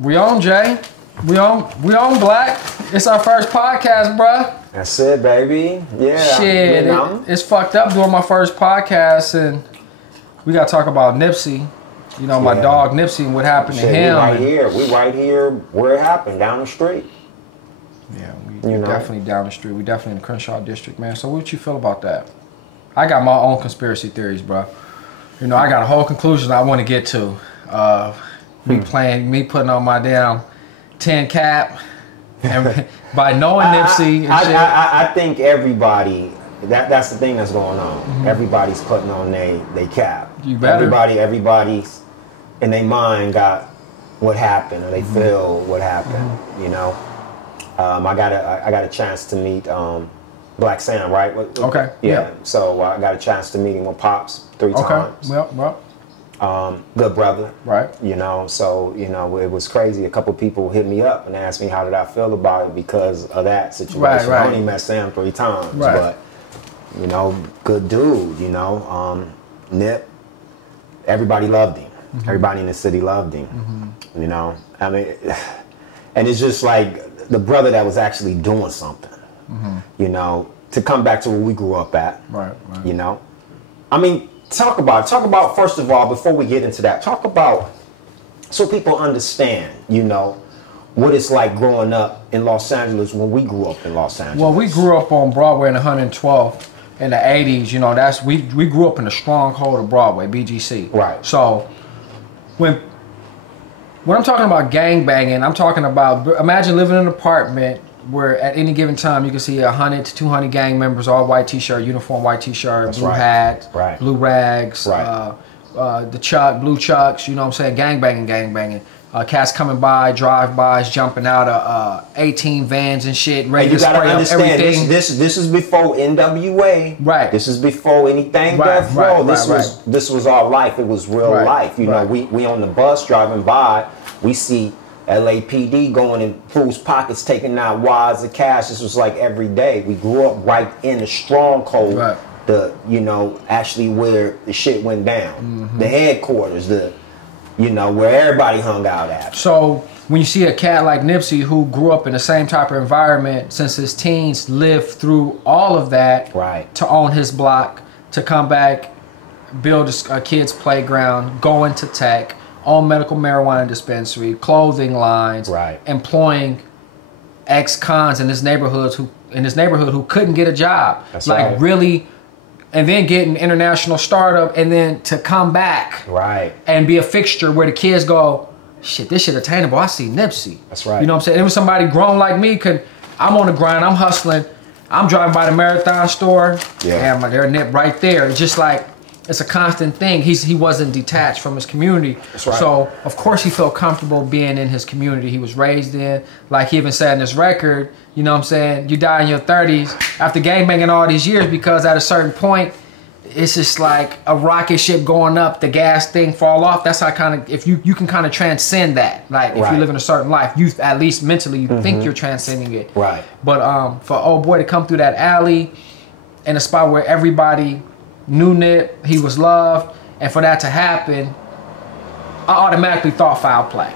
We on, Jay. We on Black. It's our first podcast, bruh. That's it, baby. Yeah. Shit, it's fucked up doing my first podcast, and we gotta talk about Nipsey. You know, my dog Nipsey and what happened to him. We right here where it happened, down the street. Yeah, we definitely down the street. We definitely in the Crenshaw district, man. So what you feel about that? I got my own conspiracy theories, bro. You know, I got a whole conclusion I want to get to. Me putting on my damn 10 cap, and by knowing Nipsey and shit. I think everybody, that's the thing that's going on. Mm-hmm. Everybody's putting on they cap. You better. Everybody's in their mind got what happened, or they feel what happened. You know, I got a chance to meet Black Sam, right? Okay. Yeah. So I got a chance to meet him with Pops 3 times. Well. Good brother. Right. You know, so, you know, it was crazy. A couple people hit me up and asked me how did I feel about it because of that situation. Right. I only met Sam 3 times, but, you know, good dude, you know. Nip, everybody loved him. Mm-hmm. Everybody in the city loved him. Mm-hmm. You know, I mean, and it's just like the brother that was actually doing something, you know, to come back to where we grew up at. Right. You know, I mean, talk about first of all, before we get into that, talk about so people understand, you know, what it's like growing up in Los Angeles when we grew up in Los Angeles. Well, we grew up on Broadway in 112th in the 80s, you know, we grew up in the stronghold of Broadway, BGC. Right. So when I'm talking about gangbanging, I'm talking about, imagine living in an apartment where at any given time you can see 100 to 200 gang members, all white t-shirt, uniform white t-shirt, blue hat, blue rags, the blue chucks, you know what I'm saying, gangbanging. Cats coming by, drive-bys, jumping out of 18 vans and shit, ready to spray up everything. This is before NWA. Right. This is before anything Death Row. This was our life. It was real life. You know, we on the bus driving by, we see LAPD going in fools' pockets, taking out wads of cash. This was like every day. We grew up right in the stronghold, you know, actually where the shit went down. The headquarters, you know, where everybody hung out at. So when you see a cat like Nipsey who grew up in the same type of environment since his teens, lived through all of that, to own his block, to come back, build a kid's playground, go into tech, own medical marijuana dispensary, clothing lines, employing ex-cons in his neighborhood who couldn't get a job. That's really, and then get an international startup, and then to come back and be a fixture where the kids go, shit, this shit attainable. I see Nipsey. That's right. You know what I'm saying? It was somebody grown like me. I'm on the grind. I'm hustling. I'm driving by the Marathon store. Yeah, there's Nip right there. It's just like, it's a constant thing. He wasn't detached from his community. That's right. So, of course, he felt comfortable being in his community he was raised in. Like he even said in his record, you know what I'm saying, you die in your 30s after gangbanging all these years, because at a certain point, it's just like a rocket ship going up, the gas thing fall off. That's how kind of, if you can kind of transcend that. Like if you live in a certain life, you at least mentally, you think you're transcending it. Right. But for old boy to come through that alley in a spot where everybody knew Nip, he was loved, and for that to happen, I automatically thought foul play.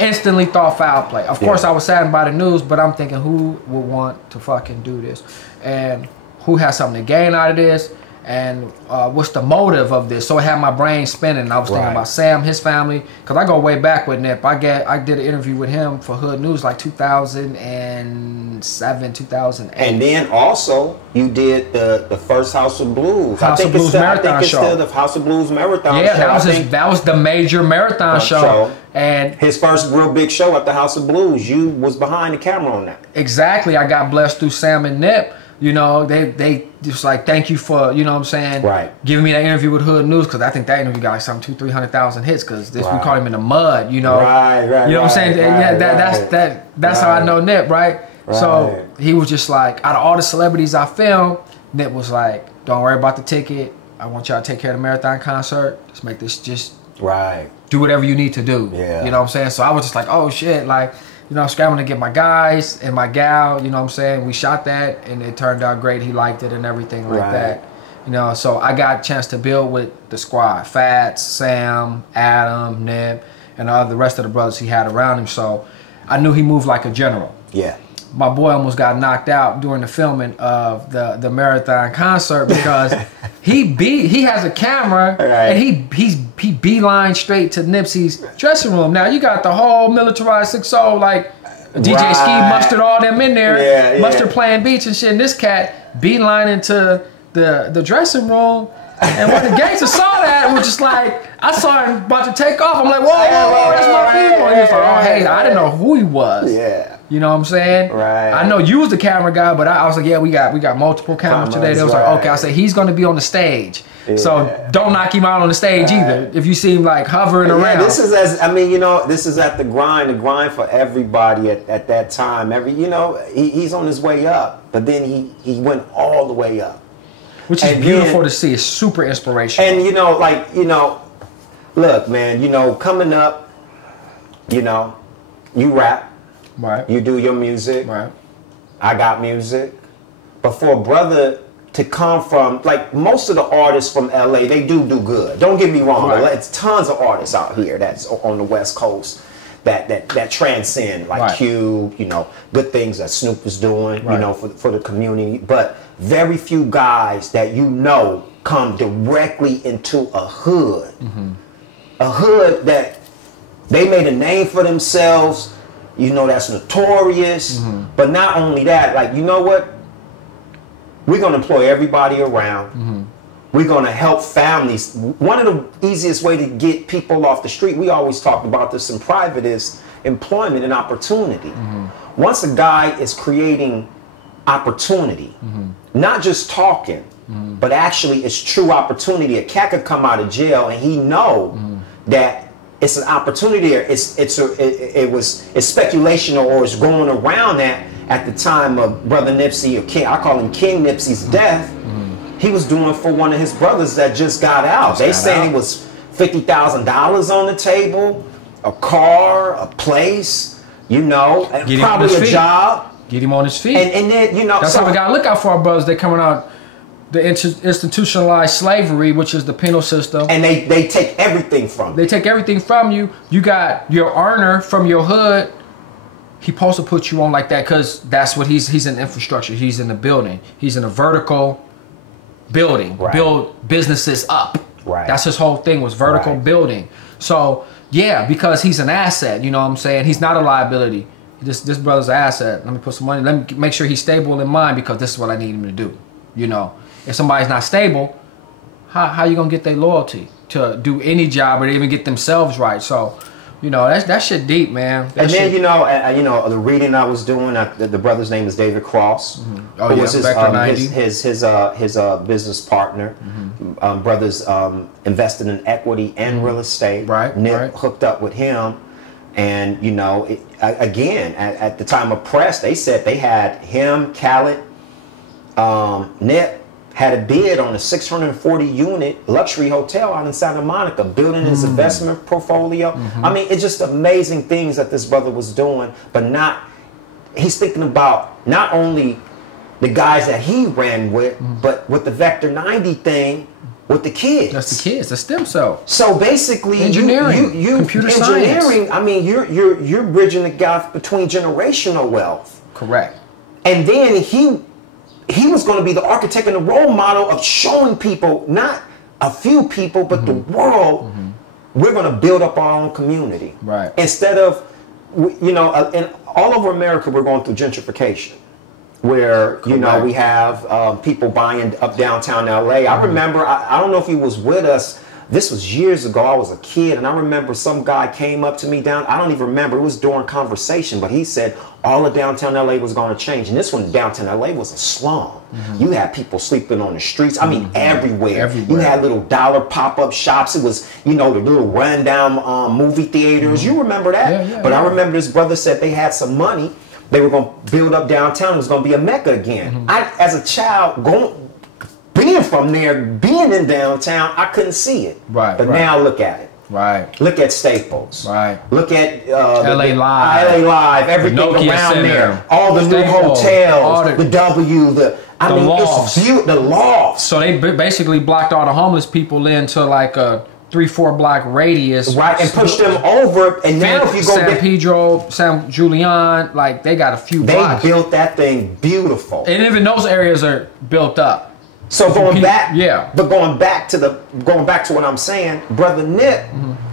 Instantly thought foul play. Of course, I was saddened by the news, but I'm thinking, who would want to fucking do this? And who has something to gain out of this? And what's the motive of this? So it had my brain spinning. And I was thinking about Sam, his family, because I go way back with Nip. I did an interview with him for Hood News like 2007, 2008. And then also you did the first House of Blues. House of Blues marathon show. Still the House of Blues marathon show. Yeah, that was the major marathon show. And his first real big show at the House of Blues. You was behind the camera on that. Exactly. I got blessed through Sam and Nip. You know, they just like, thank you for, you know what I'm saying, giving me that interview with Hood News, because I think that interview got like some 200,000-300,000 hits, because we caught him in the mud, you know. You know what I'm saying? That's how I know Nip, right? So he was just like, out of all the celebrities I filmed, Nip was like, don't worry about the ticket. I want y'all to take care of the marathon concert. Let's make this just do whatever you need to do. Yeah. You know what I'm saying? So I was just like, oh shit, like, you know, I'm scrambling to get my guys and my gal, you know what I'm saying? We shot that and it turned out great. He liked it and everything like that. You know, so I got a chance to build with the squad. Fats, Sam, Adam, Nip. and the rest of the brothers he had around him. So I knew he moved like a general. Yeah. My boy almost got knocked out during the filming of the marathon concert because he has a camera and he beeline straight to Nipsey's dressing room. Now you got the whole militarized 6-0 like DJ Ski, Mustard, all them in there. Mustard playing beats and shit. And this cat beeline into the dressing room. And when the gangster saw that, it was just like, I saw him about to take off. I'm like, whoa, that's my people. He was like, oh, hey, I didn't know who he was. Yeah. You know what I'm saying? Right. I know you was the camera guy, but I was like, yeah, we got multiple cameras today. They was like, okay. I said, he's going to be on the stage. Yeah. So don't knock him out on the stage either. If you see him like hovering around. This is this is at the grind for everybody at that time. He's on his way up, but then he went all the way up. Which is beautiful to see. It's super inspirational. And look, man, coming up, you rap. Right. You do your music. Right. I got music. But for a brother to come from, like most of the artists from LA, they do good. Don't get me wrong. Right. But it's tons of artists out here that's on the West Coast that transcend, like Q, good things that Snoop is doing, for the community. But very few guys that come directly into a hood. Mm-hmm. A hood that they made a name for themselves. That's notorious. Mm-hmm. But not only that, like, you know what? We're going to employ everybody around. Mm-hmm. We're going to help families. One of the easiest way to get people off the street, we always talked about this in private, is employment and opportunity. Mm-hmm. Once a guy is creating opportunity, not just talking, but actually it's true opportunity. A cat could come out of jail and he know that it's an opportunity. It's speculation or it's going around that at the time of Brother Nipsey, or King, I call him King Nipsey's death. He was doing for one of his brothers that just got out. They saying it was $50,000 on the table, a car, a place, probably a job. Get him on his feet. And then, that's how we gotta look out for our brothers. They coming out the institutionalized slavery, which is the penal system. And they take everything from you. They take everything from you. You got your earner from your hood. He supposed to put you on like that because that's what he's in infrastructure. He's in the building. He's in a vertical building. Right. Build businesses up. Right. That's his whole thing, was vertical building. So yeah, because he's an asset, you know what I'm saying? He's not a liability. This brother's an asset. Let me put some money. Let me make sure he's stable in mind because this is what I need him to do. If somebody's not stable, how you gonna get their loyalty to do any job or even get themselves right? So, that shit deep, man. And then the reading I was doing, the brother's name is David Cross. Mm-hmm. Oh, who was his business partner. Mm-hmm. Brothers invested in equity and real estate. Right. Nip hooked up with him, and again at the time of press, they said they had him, Khaled, Nip had a bid on a 640 unit luxury hotel out in Santa Monica, building his investment portfolio. I mean, it's just amazing things that this brother was doing, but he's thinking about not only the guys that he ran with, but with the Vector 90 thing with the kids. That's the kids, the stem cell. So basically, engineering, computer science. I mean, you're bridging the gap between generational wealth. Correct. And then he was going to be the architect and the role model of showing people, not a few people, but the world, we're going to build up our own community. Right. Instead of, in all over America, we're going through gentrification, where, we have people buying up downtown LA. I remember, I don't know if he was with us. This was years ago. I was a kid, and I remember some guy came up to me I don't even remember. It was during conversation, but he said all of downtown LA was going to change. And this one, downtown LA, was a slum. You had people sleeping on the streets. I mean, everywhere. You had little dollar pop-up shops. It was, the little rundown movie theaters. You remember that? But I remember this brother said they had some money. They were going to build up downtown. It was going to be a Mecca again. I, as a child, being from there, being in downtown, I couldn't see it. Right. But now look at it. Right. Look at Staples. Right. Look at LA Live. LA Live. Everything Nokia around Center, there. All the Staples, new hotels. The W. The lofts. It's the lofts. So they basically blocked all the homeless people into like a 3-4 block radius, right, and push them over. And now if you go San Pedro, San Julian, like they got a few blocks. They built that thing beautiful, and even those areas are built up. So going back, yeah, but going back to what I'm saying, Brother Nip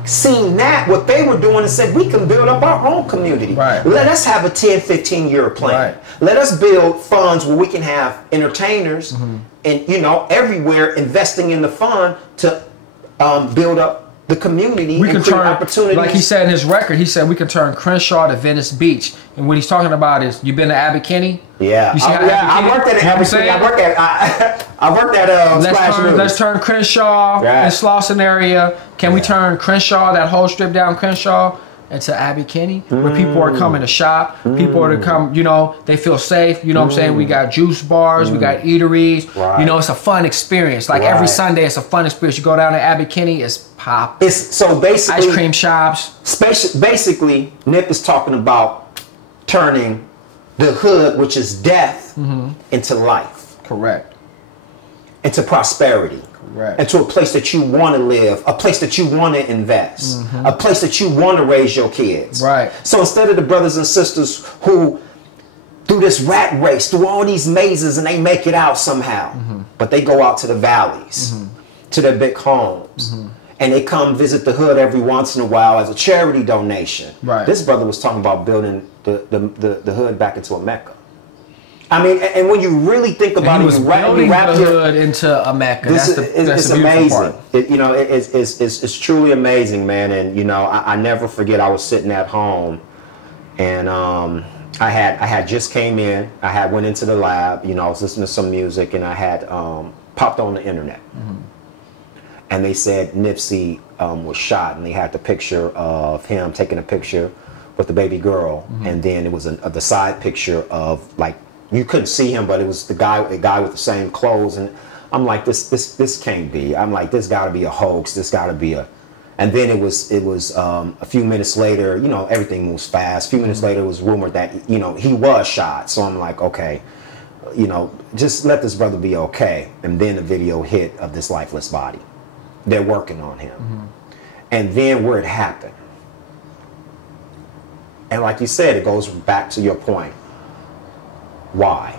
seen that what they were doing and said, we can build up our own community. Right. Let us have a 10-15 year plan. Right. Let us build funds where we can have entertainers and everywhere investing in the fund to build up the community we and can create turn opportunities. Like he said in his record, he said we can turn Crenshaw to Venice Beach. And what he's talking about is, you been to Abbot Kinney? Yeah, you see I worked at Abbot Kinney. I worked at Splash News. Let's turn Crenshaw and Slauson area. Can we turn Crenshaw, that whole strip down Crenshaw, into Abbot Kinney, where people are coming to shop, people are to come, they feel safe, what I'm saying? We got juice bars, we got eateries, it's a fun experience. Like every Sunday, it's a fun experience. You go down to Abbot Kinney, it's pop. It's so basically ice cream shops. Basically, Nip is talking about turning the hood, which is death, into life. Correct. Into prosperity. Right. Into a place that you want to live, a place that you want to invest, a place that you want to raise your kids. Right. So instead of the brothers and sisters who do this rat race, through all these mazes, and they make it out somehow, but they go out to the valleys, to their big homes, and they come visit the hood every once in a while as a charity donation. Right. This brother was talking about building the hood back into a Mecca. I mean, and when you really think about it, you wrap the hood into a Mecca. That's amazing. It's truly amazing, man. And I never forget. I was sitting at home, and I had just came in. I went into the lab. I was listening to some music, and I had popped on the internet, and they said Nipsey was shot, and they had the picture of him taking a picture with the baby girl, and then it was the side picture of like. You couldn't see him, but it was the guy with the same clothes, and I'm like, this can't be. I'm like, this got to be a hoax. This got to be a. And then it was a few minutes later. Everything moves fast. A few minutes later, it was rumored that he was shot. So I'm like, okay, just let this brother be okay. And then the video hit of this lifeless body. They're working on him, and then where it happened. And like you said, it goes back to your point. Why?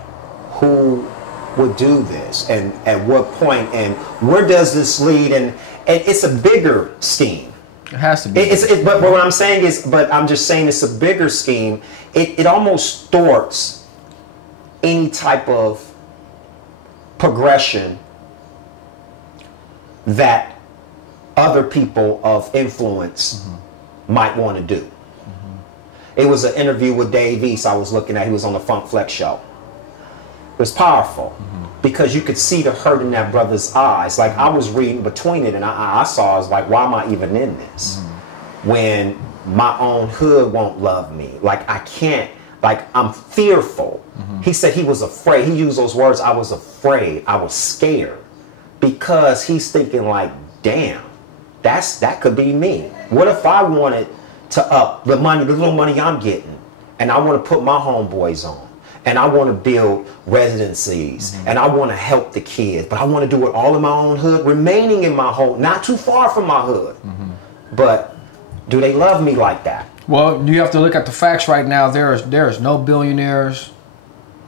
Who would do this, and at what point, and where does this lead? And it's a bigger scheme. It has to be. But what I'm saying is, I'm just saying it's a bigger scheme. It almost thwarts any type of progression that other people of influence might want to do. It was an interview with Dave East I was looking at. He was on the Funk Flex show. It was powerful because you could see the hurt in that brother's eyes. Like I was reading between it, and I saw, I was like, why am I even in this? When my own hood won't love me. Like I can't, like I'm fearful. He said he was afraid. He used those words, I was afraid, I was scared. Because he's thinking like, damn, that could be me. What if I wanted to up the little money I'm getting, and I want to put my homeboys on, and I want to build residencies, and I want to help the kids, but I want to do it all in my own hood, remaining in my home, not too far from my hood. But do they love me like that? Well, you have to look at the facts right now. There is no billionaires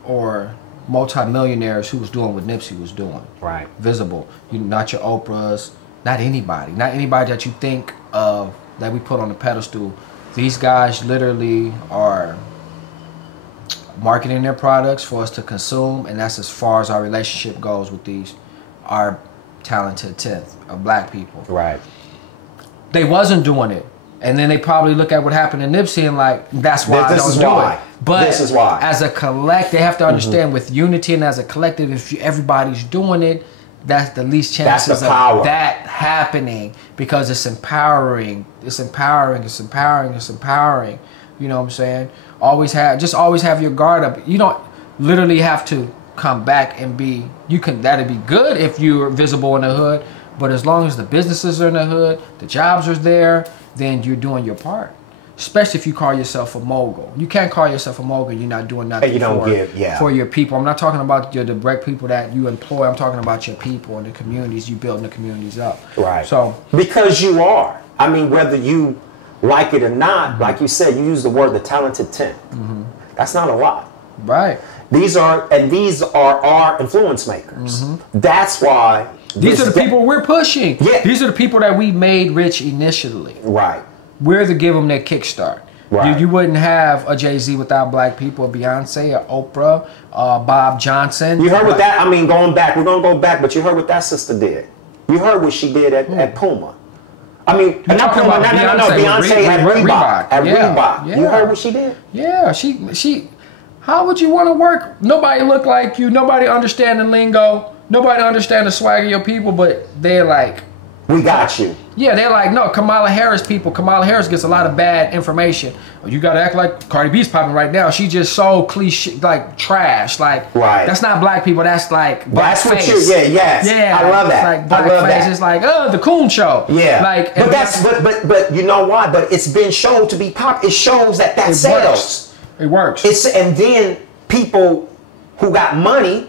or multi-millionaires who was doing what Nipsey was doing. Right. Visible. Not your Oprahs, not anybody that you think of that we put on the pedestal. These guys literally are marketing their products for us to consume, and that's as far as our relationship goes with our talented tenth of black people. Right. They wasn't doing it, and then they probably look at what happened to Nipsey and like, that's why I don't do it. But this is why. As a collective, they have to understand with unity and as a collective, if everybody's doing it, that's the least chances of that happening, because it's empowering. It's empowering. It's empowering. It's empowering. You know what I'm saying? Always have your guard up. You don't literally have to come back and be. That'd be good if you're visible in the hood. But as long as the businesses are in the hood, the jobs are there, then you're doing your part. especially if you call yourself a mogul. You can't call yourself a mogul. You're not doing nothing for your people. I'm not talking about the direct people that you employ. I'm talking about your people and the communities. You building the communities up. Right. So because you are. I mean, whether you like it or not, like you said, you use the word the talented 10. That's not a lot. Right. These are our influence makers. That's why. These are the people we're pushing. Yeah. These are the people that we made rich initially. Right. We're to give them their kickstart. Right. You wouldn't have a Jay-Z without black people, a Beyonce, a Oprah, Bob Johnson. You heard what that, I mean, going back, we're going to go back, but you heard what that sister did. You heard what she did at Puma. I mean, not Puma, no, Beyonce at Reebok. At Reebok. Yeah. You heard what she did? Yeah, she, how would you want to work? Nobody look like you. Nobody understand the lingo. Nobody understand the swag of your people, but they're like, we got you. Yeah, they're like, no, Kamala Harris people. Kamala Harris gets a lot of bad information. You got to act like Cardi B's popping right now. She just so cliche, like trash. Like, that's not black people. That's like black face. Yeah, I love that. Like black face. It's like, the Coon Show. Yeah. Like, but you know why? But it's been shown to be pop. It shows that sells. It works. And then people who got money,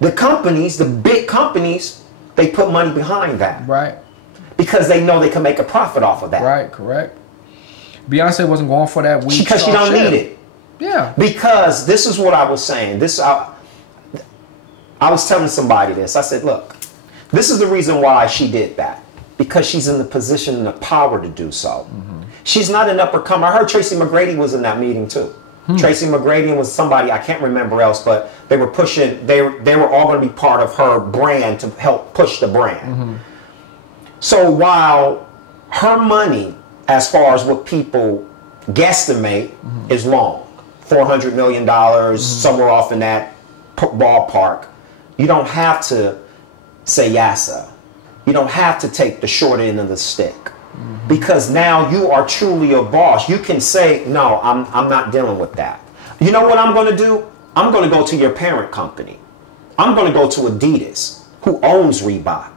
the companies, the big companies, they put money behind that. Right. Because they know they can make a profit off of that. Right, correct. Beyonce wasn't going for that weak because she don't need it. Yeah. Because this is what I was saying. I was telling somebody this. I said, look, this is the reason why she did that. Because she's in the position and the power to do so. She's not an uppercomer. I heard Tracy McGrady was in that meeting too. Tracy McGrady was somebody, I can't remember else, but they were pushing, they were all going to be part of her brand to help push the brand. So while her money, as far as what people guesstimate, is long, $400 million, somewhere off in that ballpark, you don't have to say yassa. You don't have to take the short end of the stick. Because now you are truly a boss. You can say, no, I'm not dealing with that. You know what I'm going to do? I'm going to go to your parent company. I'm going to go to Adidas, who owns Reebok,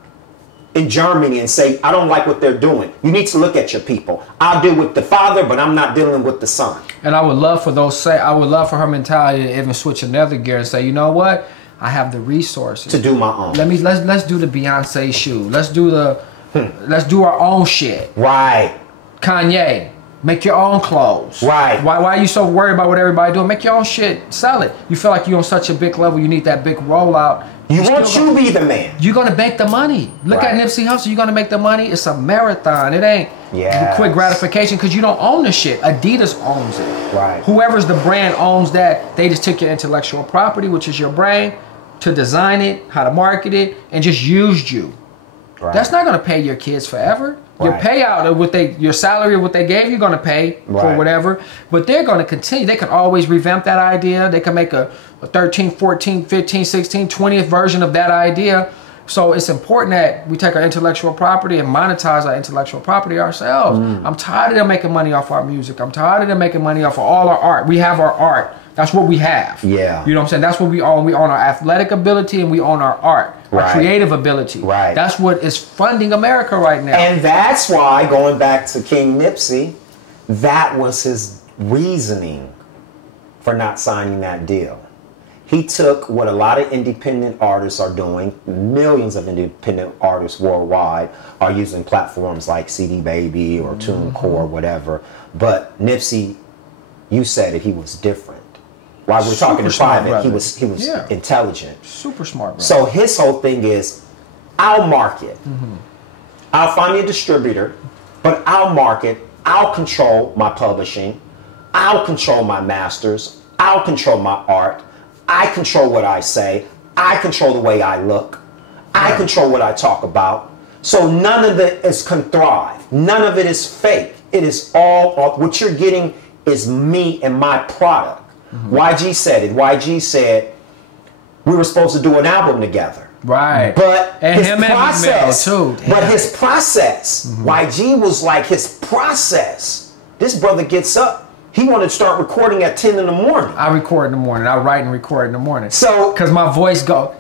in Germany, and say, I don't like what they're doing. You need to look at your people. I'll deal with the father, but I'm not dealing with the son. And I would love for her mentality to even switch another gear and say, you know what? I have the resources to do my own. Let's do the Beyonce shoe. Let's do our own shit. Right. Kanye, make your own clothes. Right. Why are you so worried about what everybody doing? Make your own shit. Sell it. You feel like you're on such a big level. You need that big rollout. You be the man. You're gonna make the money. Look at Nipsey Hussle. You're gonna make the money. It's a marathon. It ain't quick gratification because you don't own the shit. Adidas owns it. Right. Whoever's the brand owns that. They just took your intellectual property, which is your brain, to design it, how to market it, and just used you. Right. That's not going to pay your kids forever. Right. Your payout of your salary of what they gave you going to pay for whatever. But they're going to continue. They can always revamp that idea. They can make a 13, 14, 15, 16, 20th version of that idea. So it's important that we take our intellectual property and monetize our intellectual property ourselves. I'm tired of them making money off our music. I'm tired of them making money off of all our art. We have our art. That's what we have. Yeah. You know what I'm saying? That's what we own. We own our athletic ability and we own our art. Our creative ability. Right. That's what is funding America right now. And that's why, going back to King Nipsey, that was his reasoning for not signing that deal. He took what a lot of independent artists are doing. Millions of independent artists worldwide are using platforms like CD Baby or TuneCore or whatever. But Nipsey, you said it, he was different. While we're talking in private, he was intelligent. Super smart, brother. So his whole thing is, I'll market. I'll find me a distributor, but I'll market. I'll control my publishing. I'll control my masters. I'll control my art. I control what I say. I control the way I look. I control what I talk about. So none of it is contrived. None of it is fake. It is all, what you're getting is me and my product. YG said it. YG said we were supposed to do an album together. Right. But and his process, YG was like, his process. This brother gets up he wanted to start recording at 10 in the morning. I record in the morning. I write and record in the morning. So, because my voice go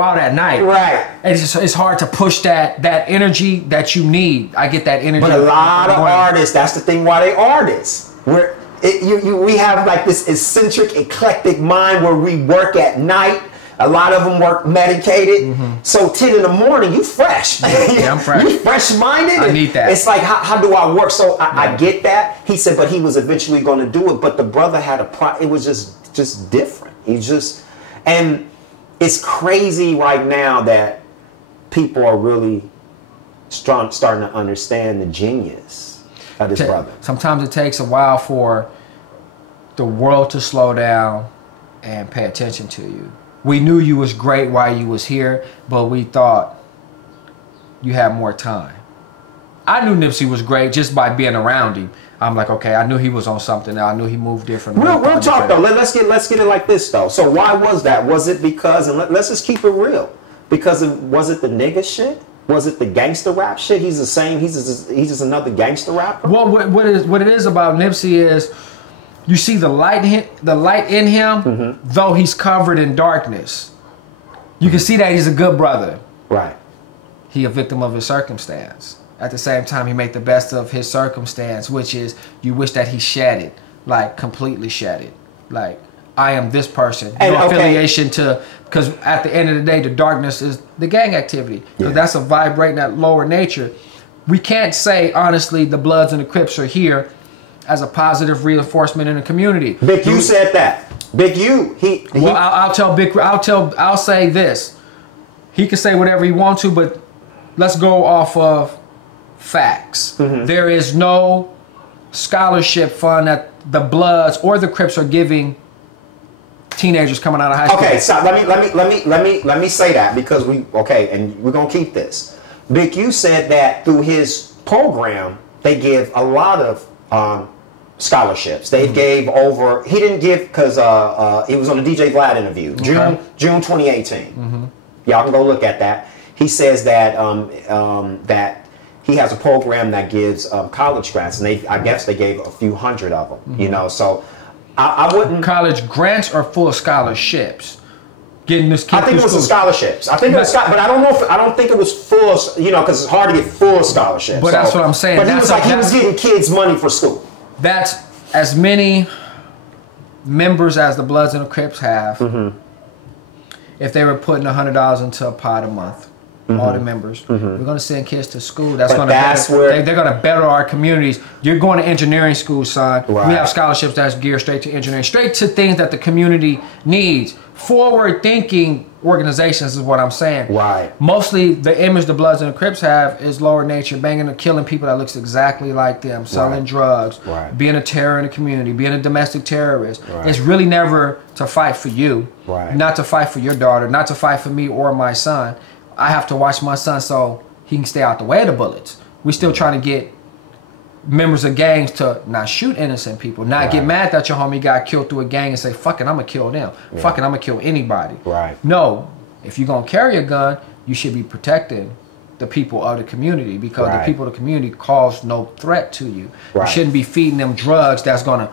out at night. Right. And it's hard to push that energy that you need. I get that energy. But a lot of artists, that's the thing why they artists. We have like this eccentric, eclectic mind where we work at night. A lot of them work medicated. So 10 in the morning, you fresh. Yeah, I'm fresh. You fresh-minded. I need that. It's like, how do I work? So I get that. He said, but he was eventually going to do it. But the brother had it was just different. And it's crazy right now that people are really starting to understand the genius of this brother. Sometimes it takes a while for the world to slow down and pay attention to you. We knew you was great while you was here, but we thought you had more time. I knew Nipsey was great just by being around him. I'm like, okay, I knew he was on something. I knew he moved different. Real talk though. Let's get it like this though. So why was that? Was it because, and let's just keep it real, because was it the nigga shit? Was it the gangster rap shit? He's the same. He's just another gangster rapper. Well, what it is about Nipsey is, you see the light in him, though he's covered in darkness. You can see that he's a good brother. Right. He a victim of his circumstance. At the same time, he made the best of his circumstance, which is you wish that he shed it, like completely shed it. Like, I am this person. And no affiliation to, because at the end of the day, the darkness is the gang activity. So that's a vibrating that lower nature. We can't say, honestly, the Bloods and the Crips are here as a positive reinforcement in the community. Big U said that. Big U, well, I'll say this. He can say whatever he wants to, but let's go off of facts. There is no scholarship fund that the Bloods or the Crips are giving teenagers coming out of high school. Okay, so let me say that because and we're gonna keep this. Big U said that through his program, they give a lot of scholarships. They gave over. He didn't give because he was on the DJ Vlad interview, June 2018. Y'all can go look at that. He says that that he has a program that gives college grants, and I guess they gave a few hundred of them. You know, so I wouldn't. College grants or full scholarships. Getting this kid. I think it was the scholarships. I think it was, but I don't know if I don't think it was full. You know, because it's hard to get full scholarships. But that's what I'm saying. But he was getting kids money for school. That's as many members as the Bloods and the Crips have. If they were putting $100 into a pot a month, all the members, we're going to send kids to school. They're going to better our communities. You're going to engineering school, son. Right. We have scholarships that's geared straight to engineering, straight to things that the community needs. Forward-thinking organizations is what I'm saying. Right. Mostly the image the Bloods and the Crips have is lower nature, banging and killing people that looks exactly like them, selling drugs, being a terror in the community, being a domestic terrorist. It's really never to fight for you, not to fight for your daughter, not to fight for me or my son. I have to watch my son so he can stay out the way of the bullets. We're still trying to get members of gangs to not shoot innocent people, not get mad that your homie got killed through a gang and say, fuck it, I'm gonna kill them. Fuck it, I'm gonna kill anybody. No, if you're gonna carry a gun, you should be protecting the people of the community, because the people of the community cause no threat to you. You shouldn't be feeding them drugs that's gonna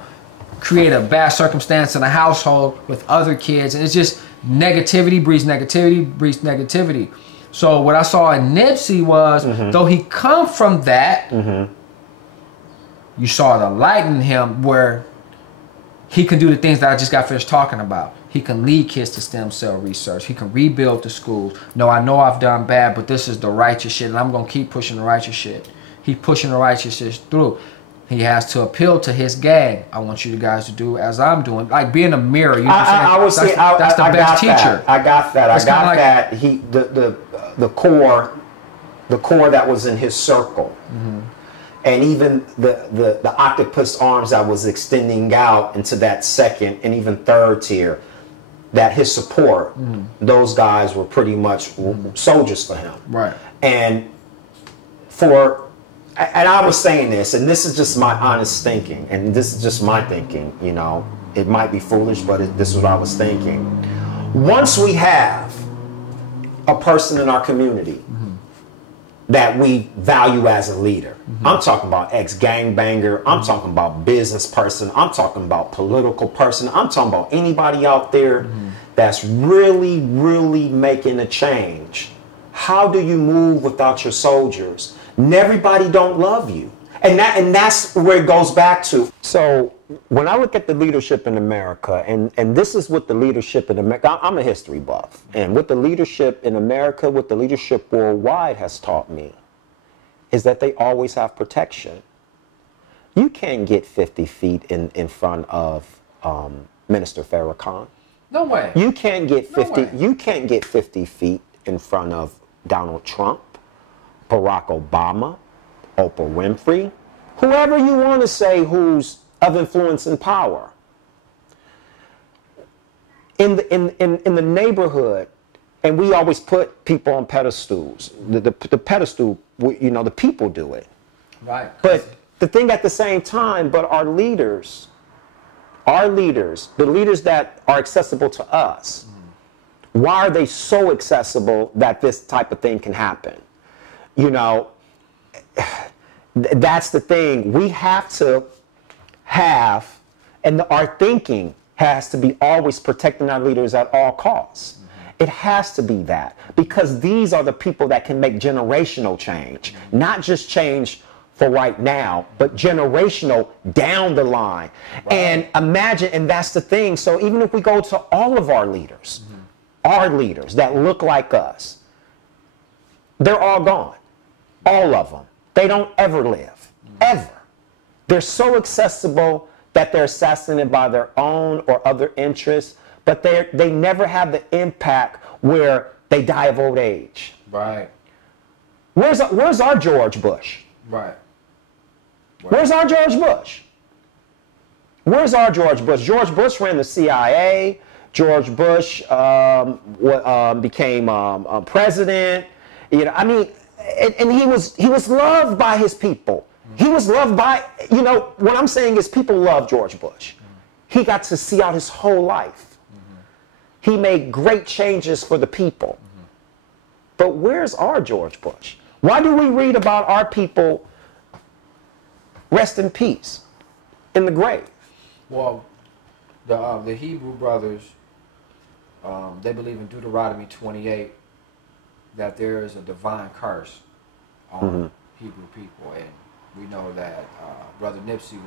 create a bad circumstance in a household with other kids. And it's just negativity breeds negativity breeds negativity. So what I saw in Nipsey was, though he come from that, you saw the light in him where he can do the things that I just got finished talking about. He can lead kids to stem cell research. He can rebuild the schools. No, I know I've done bad, but this is the righteous shit, and I'm going to keep pushing the righteous shit. He's pushing the righteous shit through. He has to appeal to his gang. I want you guys to do as I'm doing. Like being a mirror. You know I would say that's the best teacher. I got that. I got that. He the core that was in his circle. And even the octopus arms that was extending out into that second and even third tier, that his support, those guys were pretty much soldiers for him. And I was saying this, and this is just my honest thinking, and this is just my thinking, you know. It might be foolish, but this is what I was thinking. Once we have a person in our community that we value as a leader. I'm talking about ex-gangbanger. I'm talking about business person. I'm talking about political person. I'm talking about anybody out there that's really, really making a change. How do you move without your soldiers? And everybody don't love you. And that's where it goes back to. So when I look at the leadership in America, and this is what the leadership in America, I'm a history buff, and what the leadership in America, what the leadership worldwide has taught me is that they always have protection. You can't get 50 feet in front of Minister Farrakhan. No way. You can't get 50. You can't get 50 feet in front of Donald Trump, Barack Obama, Oprah Winfrey, whoever you want to say who's of influence and power. In the neighborhood, and we always put people on pedestals. The pedestal, you know, the people do it. Right. But the thing at the same time, but our leaders, the leaders that are accessible to us, why are they so accessible that this type of thing can happen? You know, that's the thing. We have to have, and our thinking has to be always protecting our leaders at all costs. It has to be that, because these are the people that can make generational change, not just change for right now, but generational down the line. Right. And imagine, and that's the thing. So even if we go to all of our leaders that look like us, they're all gone. All of them. They don't ever live. Ever. They're so accessible that they're assassinated by their own or other interests, but they never have the impact where they die of old age. Right. Where's our George Bush? Right. Where's our George Bush? Where's our George Bush? George Bush ran the CIA. George Bush became president. You know, I mean, and he was loved by his people. He was loved by, you know, what I'm saying is people love George Bush. He got to see out his whole life. He made great changes for the people. But where's our George Bush? Why do we read about our people rest in peace in the grave? Well, the Hebrew brothers, they believe in Deuteronomy 28 that there is a divine curse on Hebrew people, and we know that Brother Nipsey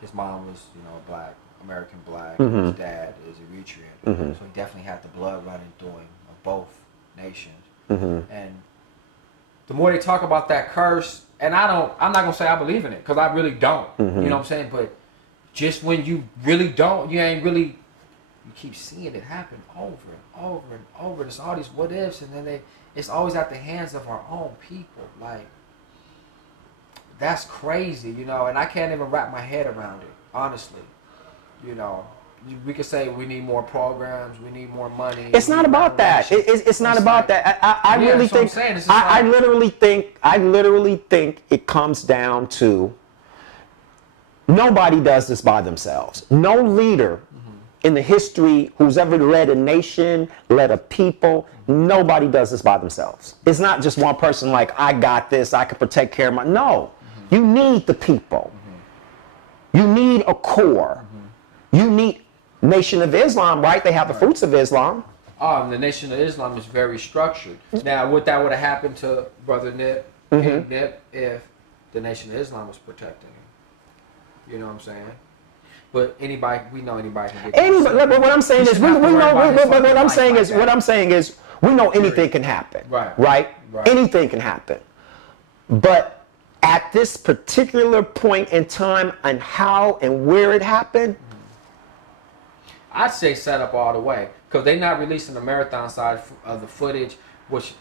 his mom was, you know, black, American black, and his dad is Eritrean, so he definitely had the blood running through him of both nations. And the more they talk about that curse, and I'm not gonna say I believe in it, because I really don't. You know what I'm saying? But just when you really don't, you keep seeing it happen over and over and over. There's all these what ifs, and then it's always at the hands of our own people. Like, that's crazy, you know, and I can't even wrap my head around it, honestly. You know, we could say we need more programs, we need more money. It's not about that. It's not about that. I really think. I literally think it comes down to nobody does this by themselves. No leader in the history who's ever led a nation, led a people, nobody does this by themselves. It's not just one person like, I got this, I can protect care of my. No, you need the people. You need a core. You need Nation of Islam, right? They have the fruits of Islam. The Nation of Islam is very structured. Now, would that would have happened to Brother Nip, Nip, if the Nation of Islam was protecting him? You know what I'm saying? But we know anybody can get. Anybody, but what I'm saying is, we know. What I'm saying is, we know anything can happen. Right. Anything can happen. But at this particular point in time, and how and where it happened, I'd say set up all the way, because they're not releasing the marathon side of the footage, which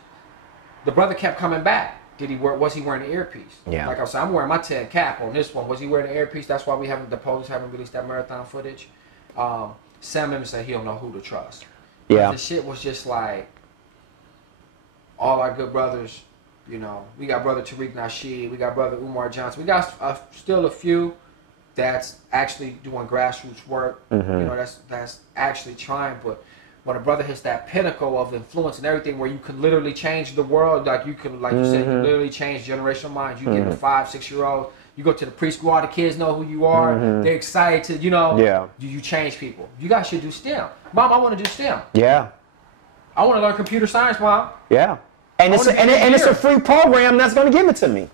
the brother kept coming back. Was he wearing an earpiece? Yeah. Like I said, I'm wearing my 10 cap on this one. Was he wearing an earpiece? That's why the police haven't released that marathon footage. Sam Emmons said he don't know who to trust. Yeah. The shit was just like, all our good brothers, you know, we got brother Tariq Nasheed, we got brother Umar Johnson, we got still a few that's actually doing grassroots work. You know, that's actually trying, but when a brother hits that pinnacle of influence and everything, where you can literally change the world, like you can, like you said, you literally change generational minds. You get the 5, 6-year-olds, you go to the preschool, all the kids know who you are. They're excited to, you know, you change people. You guys should do STEM. Mom, I want to do STEM. Yeah. I want to learn computer science, Mom. Yeah. And it's a free program that's going to give it to me.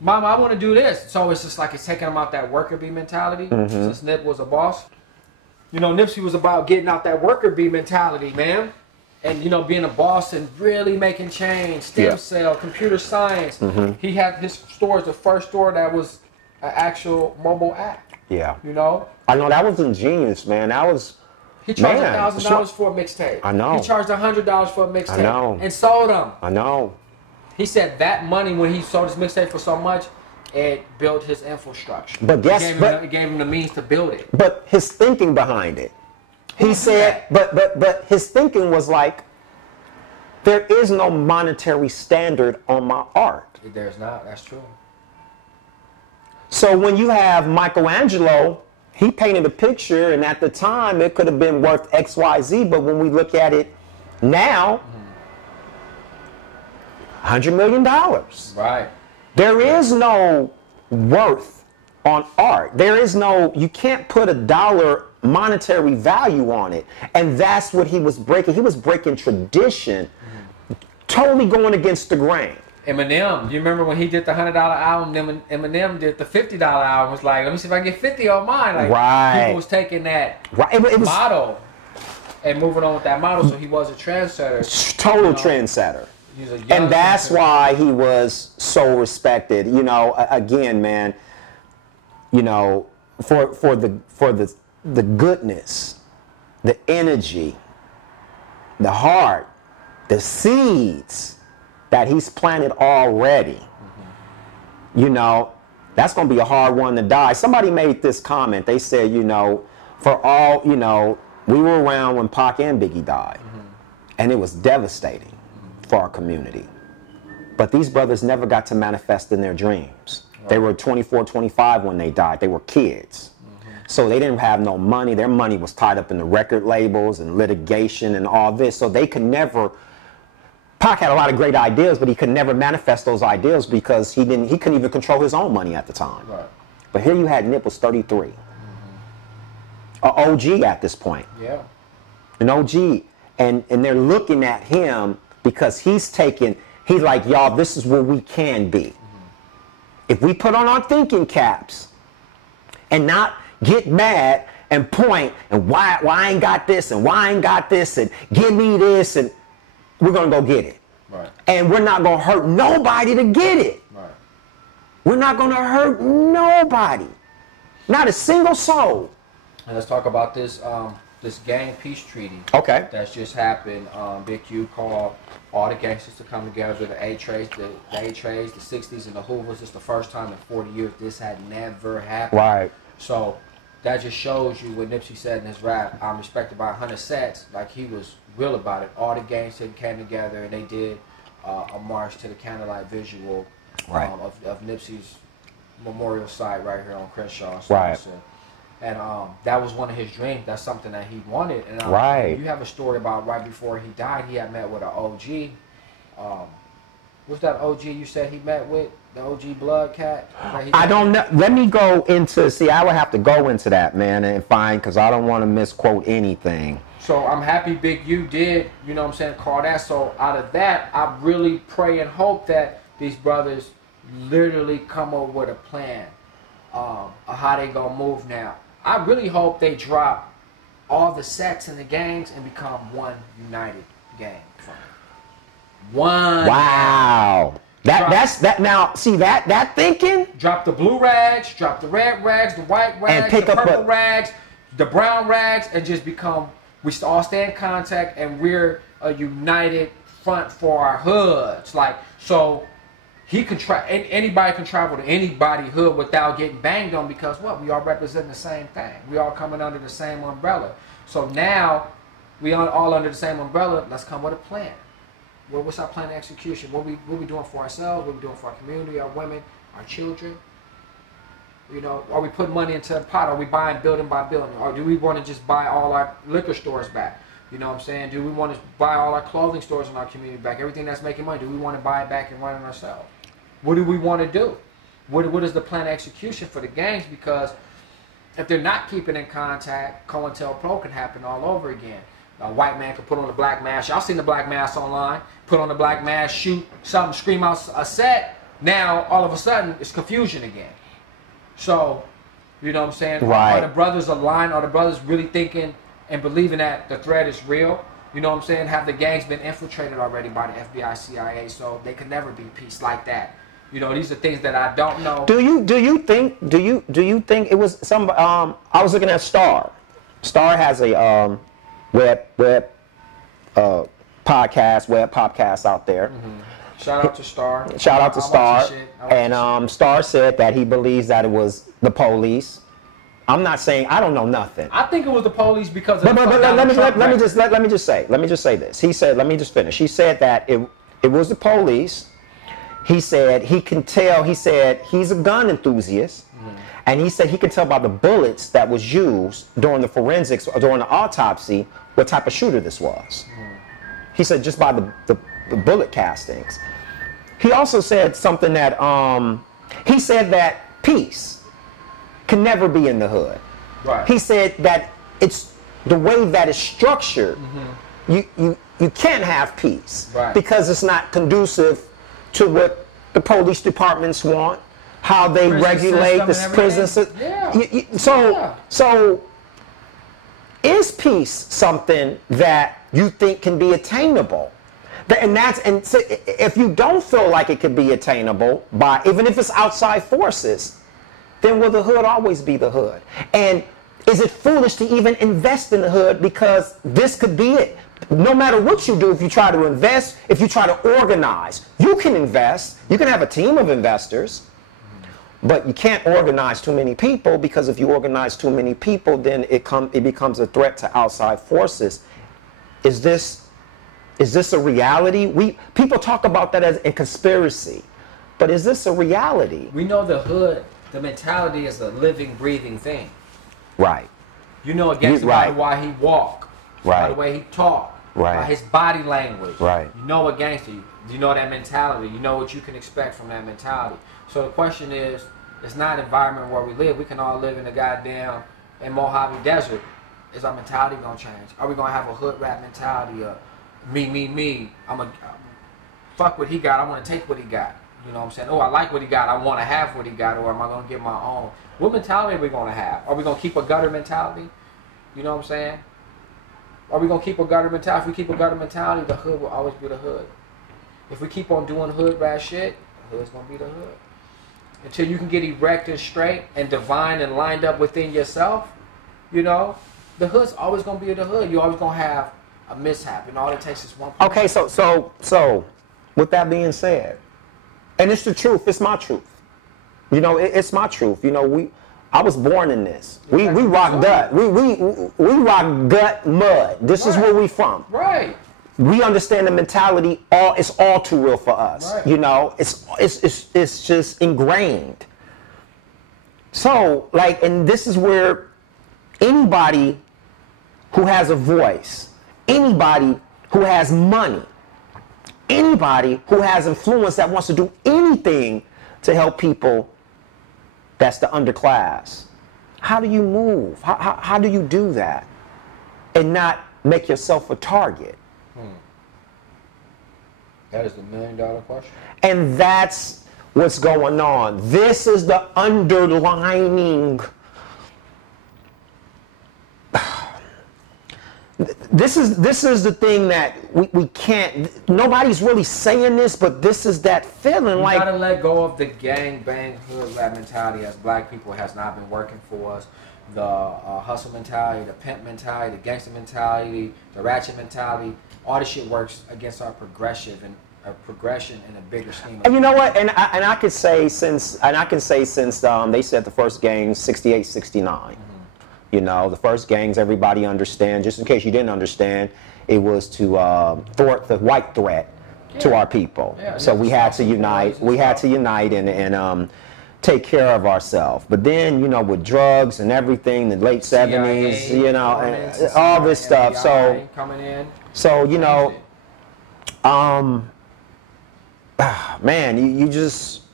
Mom, I want to do this. So it's just like it's taking them out that worker bee mentality. Since Nip was a boss. You know, Nipsey was about getting out that worker bee mentality, man. And, you know, being a boss and really making change. Stem cell, computer science. He had his store, the first store that was an actual mobile app. Yeah. You know? I know, that was ingenious, man. That was... He charged $1,000 for a mixtape. I know. He charged $100 for a mixtape. I know. And sold them. I know. He said that money, when he sold his mixtape for so much, it built his infrastructure. But guess it gave him the means to build it. But his thinking behind it. He said, but his thinking was like, there is no monetary standard on my art. There's not. That's true. So when you have Michelangelo, he painted a picture, and at the time it could have been worth X, Y, Z. But when we look at it now, $100 million. Right. There is no worth on art. There is no, you can't put a dollar monetary value on it. And that's what he was breaking. He was breaking tradition, totally going against the grain. Eminem, you remember when he did the $100 album, Eminem did the $50 album. It was like, let me see if I can get 50 on mine. Like, people was taking that model and moving on with that model, so he was a trendsetter. Total trendsetter. And that's why he was so respected. You know, again, man, you know, for the goodness, the energy, the heart, the seeds that he's planted already. You know, that's going to be a hard one to die. Somebody made this comment. They said, you know, for all, you know, we were around when Pac and Biggie died, and it was devastating for our community. But these brothers never got to manifest in their dreams. Right. They were 24, 25 when they died. They were kids. So they didn't have no money. Their money was tied up in the record labels and litigation and all this. So they could never... Pac had a lot of great ideas, but he could never manifest those ideas because he couldn't even control his own money at the time. Right. But here you had Nip was 33. An OG at this point. Yeah. An OG. And they're looking at him because he's like, y'all, this is where we can be. If we put on our thinking caps and not get mad and point and why I ain't got this and why I ain't got this and give me this, and we're going to go get it. Right. And we're not going to hurt nobody to get it. Right. We're not going to hurt nobody. Not a single soul. And let's talk about this this gang peace treaty. Okay. That's just happened. Big Q called all the gangsters to come together, the A-Trays, the 60s, and the Hoovers. It's the first time in 40 years this had never happened. Right. So that just shows you what Nipsey said in his rap, I'm respected by 100 sets. Like, he was real about it. All the gangsters came together and they did a march to the candlelight visual of Nipsey's memorial site right here on Crenshaw. Right. And that was one of his dreams. That's something that he wanted. And you have a story about right before he died, he had met with an OG. What's that OG you said he met with? The OG blood cat? I don't know. Let me go into, I would have to go into that, man, and find, because I don't want to misquote anything. So I'm happy Big U did, you know what I'm saying, call that. So out of that, I really pray and hope that these brothers literally come up with a plan of how they gonna move now. I really hope they drop all the sets and the gangs and become one united gang. One. Wow. That's now. See that thinking. Drop the blue rags, drop the red rags, the white rags, the purple rags, the brown rags, and just become. We all stay in contact, and we're a united front for our hoods. Like, so. He can anybody can travel to anybody hood without getting banged on, because what? We all represent the same thing. We all coming under the same umbrella. So now we all under the same umbrella. Let's come with a plan. Well, what's our plan of execution? What we doing for ourselves? What we doing for our community, our women, our children? You know, are we putting money into the pot? Are we buying building by building? Or do we want to just buy all our liquor stores back? You know what I'm saying? Do we want to buy all our clothing stores in our community back? Everything that's making money, do we want to buy it back and run it ourselves? What do we want to do? What is the plan of execution for the gangs? Because if they're not keeping in contact, COINTELPRO can happen all over again. A white man could put on a black mask. Y'all seen the black mask online. Put on the black mask, shoot something, scream out a set. Now, all of a sudden, it's confusion again. So, you know what I'm saying? Right. Are the brothers aligned? Are the brothers really thinking and believing that the threat is real? You know what I'm saying? Have the gangs been infiltrated already by the FBI, CIA, so they could never be peace like that? You know, these are things that I don't know. Do you think it was some? I was looking at Star. Star has a web podcast out there. Mm-hmm. Shout out to Star. Shout out to Star. And Star said that he believes that it was the police. I'm not saying, I don't know nothing. I think it was the police because of let me just say this. He said, let me just finish. He said that it was the police. He said he can tell, he said he's a gun enthusiast. Mm-hmm. And he said he could tell by the bullets that was used during the forensics or during the autopsy what type of shooter this was. Mm-hmm. He said just by the bullet castings. He also said something that he said that peace can never be in the hood. Right. He said that it's the way that it's structured. Mm-hmm. You can't have peace, right, because it's not conducive to what the police departments want, how they regulate the prison system. Yeah. So is peace something that you think can be attainable? And so if you don't feel like it can be attainable by, even if it's outside forces, then will the hood always be the hood? And is it foolish to even invest in the hood, because this could be it? No matter what you do, if you try to invest, if you try to organize, you can invest. You can have a team of investors, but you can't organize too many people, because if you organize too many people, then it becomes a threat to outside forces. Is this a reality? People talk about that as a conspiracy, but is this a reality? We know the hood, the mentality is a living, breathing thing. Right. You know against by why he walk, right, by the way he talk, right, by his body language. Right. You know what gangster you know that mentality. You know what you can expect from that mentality. So the question is, it's not an environment where we live. We can all live in the goddamn in Mojave Desert. Is our mentality gonna change? Are we gonna have a hood rap mentality of me? I'm a fuck what he got. I want to take what he got. You know what I'm saying? Oh, I like what he got. I want to have what he got. Or am I gonna get my own? What mentality are we gonna have? Are we gonna keep a gutter mentality? You know what I'm saying? Are we gonna keep a gutter mentality? If we keep a gutter mentality, the hood will always be the hood. If we keep on doing hood rat shit, the hood's gonna be the hood. Until you can get erect and straight and divine and lined up within yourself, you know, the hood's always gonna be the hood. You're always gonna have a mishap, and all it takes is one person. Okay, so with that being said, and it's the truth, it's my truth. You know, it's my truth. You know, I was born in this. We rock gut. We rock gut mud. This is where we from. Right. We understand the mentality. It's all too real for us. Right. You know, it's just ingrained. So, like, and this is where anybody who has a voice, anybody who has money, anybody who has influence that wants to do anything to help people, that's the underclass. How do you move? How do you do that and not make yourself a target? That is the $1 million question. And that's what's going on. This is the underlining. This is the thing that we can't. Nobody's really saying this, but this is that feeling. We gotta let go of the gang bang hood rap mentality. As black people, has not been working for us. The hustle mentality, the pimp mentality, the gangster mentality, the ratchet mentality. All this shit works against our progression in a bigger scheme. And you know what? And I could say since they said the first gang 68, 69. Mm-hmm. You know, the first gangs, everybody understand. Just in case you didn't understand, it was to thwart the white threat to our people. Yeah, so we had to unite. We had to unite and take care of ourselves. But then, you know, with drugs and everything, the late 70s, you know, and all this stuff. So, coming in. So, you know, man, you just,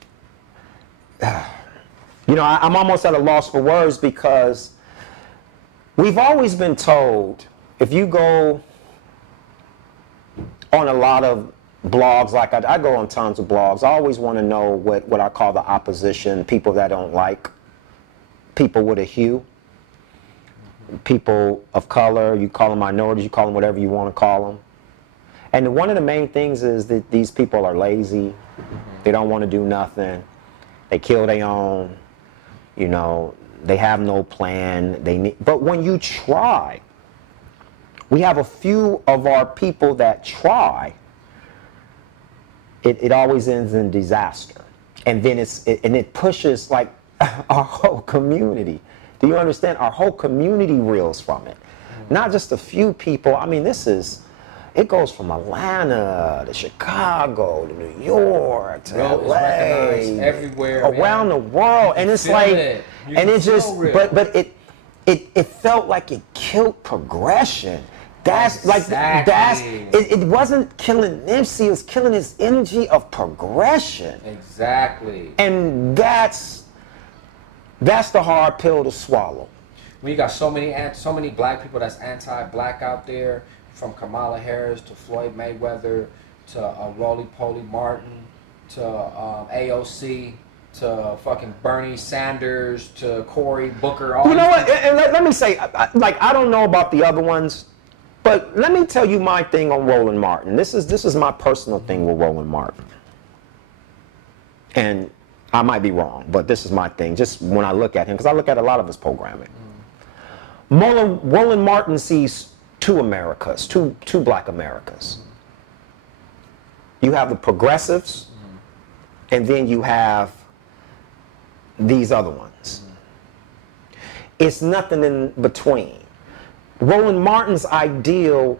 you know, I'm almost at a loss for words, because we've always been told, if you go on a lot of blogs, like I go on tons of blogs, I always want to know what I call the opposition, people that don't like, people with a hue, people of color, you call them minorities, you call them whatever you want to call them. And one of the main things is that these people are lazy, they don't want to do nothing, they kill their own, you know, they have no plan, but when you try, we have a few of our people that try, it always ends in disaster. And then it pushes like our whole community. Do you understand? Our whole community reels from it. Not just a few people. I mean, it goes from Atlanta to Chicago to New York to LA, everywhere, around the world. And it's like, and it just, but it felt like it killed progression. That's exactly. It wasn't killing Nipsey, it was killing his energy of progression. Exactly. And that's the hard pill to swallow. We got so many black people that's anti-black out there, from Kamala Harris to Floyd Mayweather to Roly-Poly Martin to AOC to fucking Bernie Sanders to Cory Booker. You know what? And let me say, I don't know about the other ones. But let me tell you my thing on Roland Martin. This is my personal thing with Roland Martin. And I might be wrong, but this is my thing, just when I look at him, because I look at a lot of his programming. Roland Martin sees two Americas, two black Americas. You have the progressives, and then you have these other ones. It's nothing in between. Roland Martin's ideal,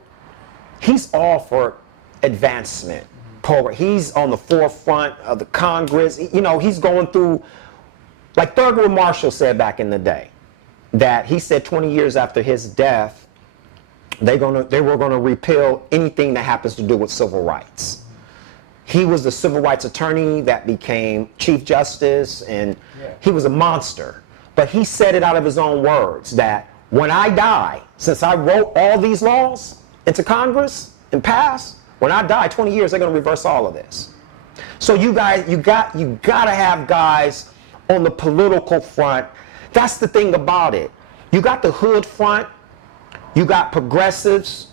he's all for advancement. He's on the forefront of the Congress. You know, he's going through, like Thurgood Marshall said back in the day, that he said 20 years after his death, they were going to repeal anything that happens to do with civil rights. He was the civil rights attorney that became Chief Justice, and he was a monster. But he said it out of his own words that, when I die, since I wrote all these laws into Congress and passed, when I die, 20 years, they're going to reverse all of this. So you guys, you got to have guys on the political front. That's the thing about it. You got the hood front, you got progressives,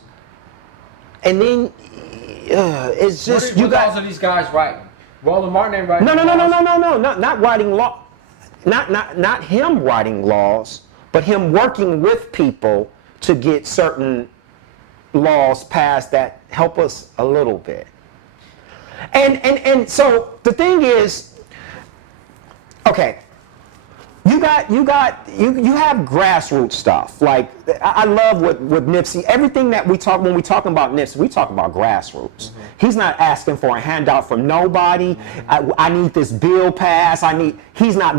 and then it's just what laws are these guys writing? Roland Martin ain't writing. No, not writing law, not him writing laws. But him working with people to get certain laws passed that help us a little bit. And so the thing is, okay, you have grassroots stuff. Like, I love with Nipsey, everything that when we talking about Nipsey, we talk about grassroots. He's not asking for a handout from nobody. I need this bill passed. He's not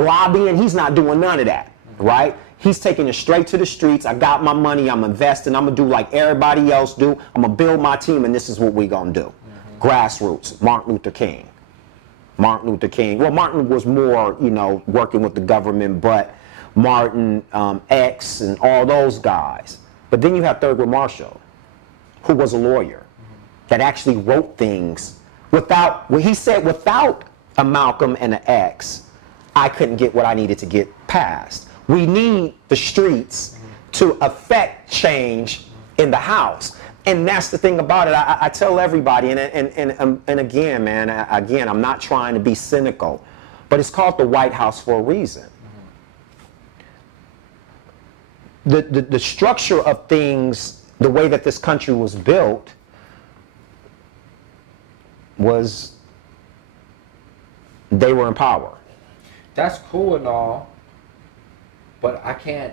lobbying. He's not doing none of that. Right? He's taking it straight to the streets. I got my money. I'm investing. I'm going to do like everybody else do. I'm going to build my team, and this is what we're going to do. Grassroots. Martin Luther King. Well, Martin was more, you know, working with the government, but Martin, X, and all those guys. But then you have Thurgood Marshall, who was a lawyer, that actually wrote things without a Malcolm and an X, I couldn't get what I needed to get passed. We need the streets to affect change in the House. And that's the thing about it. I tell everybody, and again, man, I'm not trying to be cynical, but it's called the White House for a reason. The structure of things, the way that this country was built, was they were in power. That's cool and all, but I can't.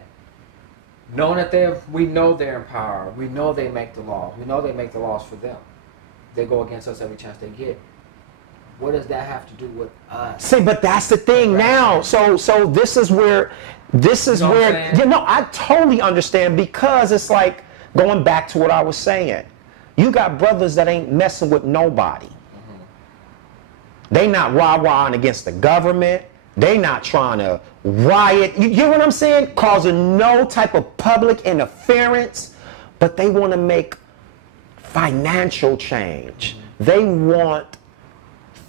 Knowing that we know they're in power, we know they make the laws. We know they make the laws for them. They go against us every chance they get. What does that have to do with us? See, but that's the thing now. So this is where, I totally understand, because it's like going back to what I was saying. You got brothers that ain't messing with nobody. They not rah-rahing against the government. They not trying to riot. You get what I'm saying? Causing no type of public interference, but they want to make financial change. They want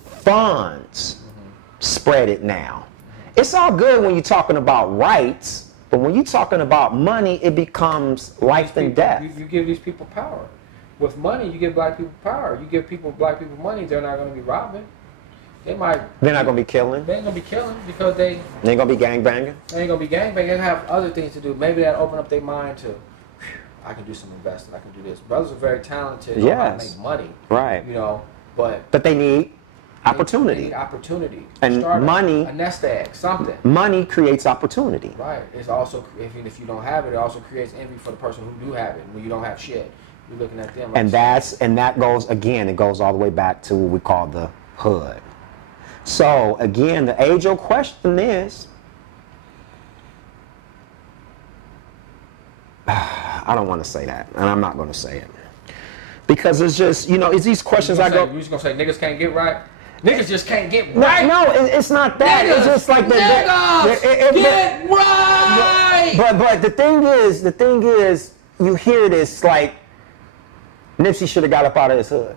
funds. Spread it now. It's all good when you're talking about rights, but when you're talking about money, it becomes life and death. You give these people power. With money, you give black people power. You give black people money, they're not going to be robbing. They're not going to be killing. They ain't going to be killing because they ain't going to be gangbanging. They ain't going to be gangbanging. They have other things to do. Maybe that'll open up their mind to, I can do some investing. I can do this. Brothers are very talented. Yes. Know how to make money. Right. You know, but they need opportunity. They need opportunity. And money. A nest egg, something. Money creates opportunity. Right. It's also, even if you don't have it, it also creates envy for the person who do have it. When you don't have shit, you're looking at them. Like that goes, again, it goes all the way back to what we call the hood. So, again, the age-old question is, I don't want to say that, and I'm not going to say it. Because it's just, it's these questions You're just going to say niggas can't get right? Niggas just can't get right. No, it's not that. Niggas, it's just like get right. But the thing is, you hear this like Nipsey should have got up out of his hood.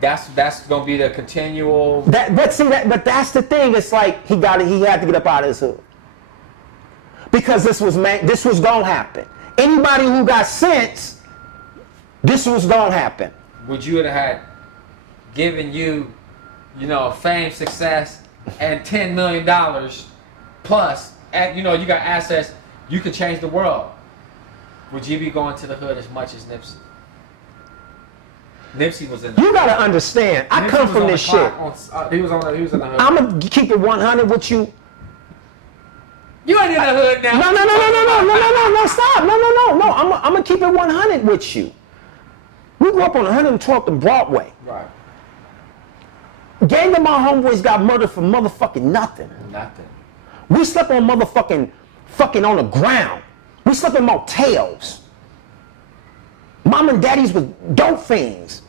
That's gonna be the continual. But that's the thing. It's like he had to get up out of his hood because this was gonna happen. Anybody who got sense, this was gonna happen. Would you have had given you, fame, success, and $10 million plus, and you got assets, you could change the world? Would you be going to the hood as much as Nipsey? Nipsey was in the You gotta understand, I come from this shit. He was in the hood. I'm gonna keep it 100 with you. You ain't in the hood now. No, stop. No. I'm gonna keep it 100 with you. We grew up on 112th and Broadway. Right. Gang of my homeboys got murdered for motherfucking nothing. Nothing. We slept on fucking on the ground. We slept in motels. Mom and daddies with dope fiends.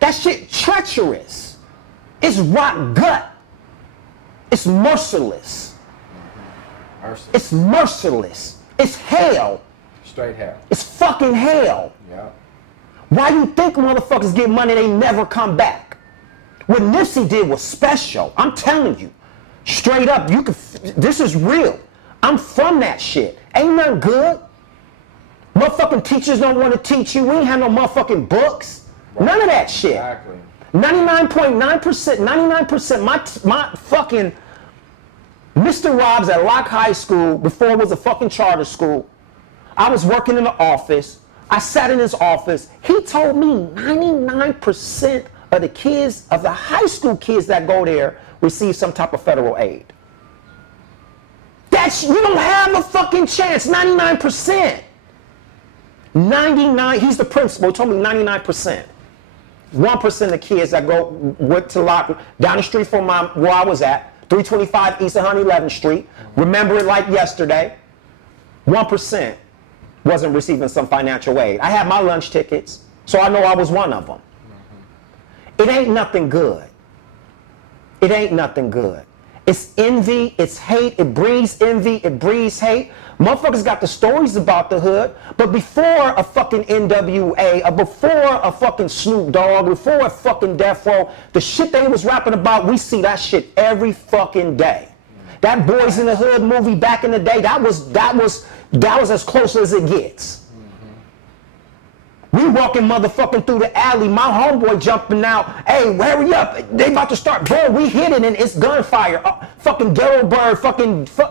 That shit treacherous. It's rock gut. It's merciless. It's merciless. It's hell. Straight hell. It's fucking hell. Yeah. Why you think motherfuckers get money, they never come back? What Nipsey did was special. I'm telling you. Straight up, this is real. I'm from that shit. Ain't nothing good. Motherfucking teachers don't want to teach you. We ain't have no motherfucking books. Right. None of that shit. Exactly. 99.9%, my fucking Mr. Robs at Locke High School, before it was a fucking charter school, I was working in the office. I sat in his office. He told me 99% of the kids, of the high school kids that go there, receive some type of federal aid. You don't have a fucking chance. 99%. 99. He's the principal. He told me 99%. 1% of the kids that went to Locke down the street from where I was at, 325 East 111th Street. Remember it like yesterday. 1% wasn't receiving some financial aid. I had my lunch tickets, so I know I was one of them. It ain't nothing good. It ain't nothing good. It's envy, it's hate, it breeds envy, it breeds hate. Motherfuckers got the stories about the hood, but before a fucking NWA, or before a fucking Snoop Dogg, before a fucking Death Row, the shit they was rapping about, we see that shit every fucking day. That Boys in the Hood movie back in the day, that was as close as it gets. We walking motherfucking through the alley, my homeboy jumping out, hey, hurry up, they about to start, bro, we hit it and it's gunfire, fucking ghetto bird,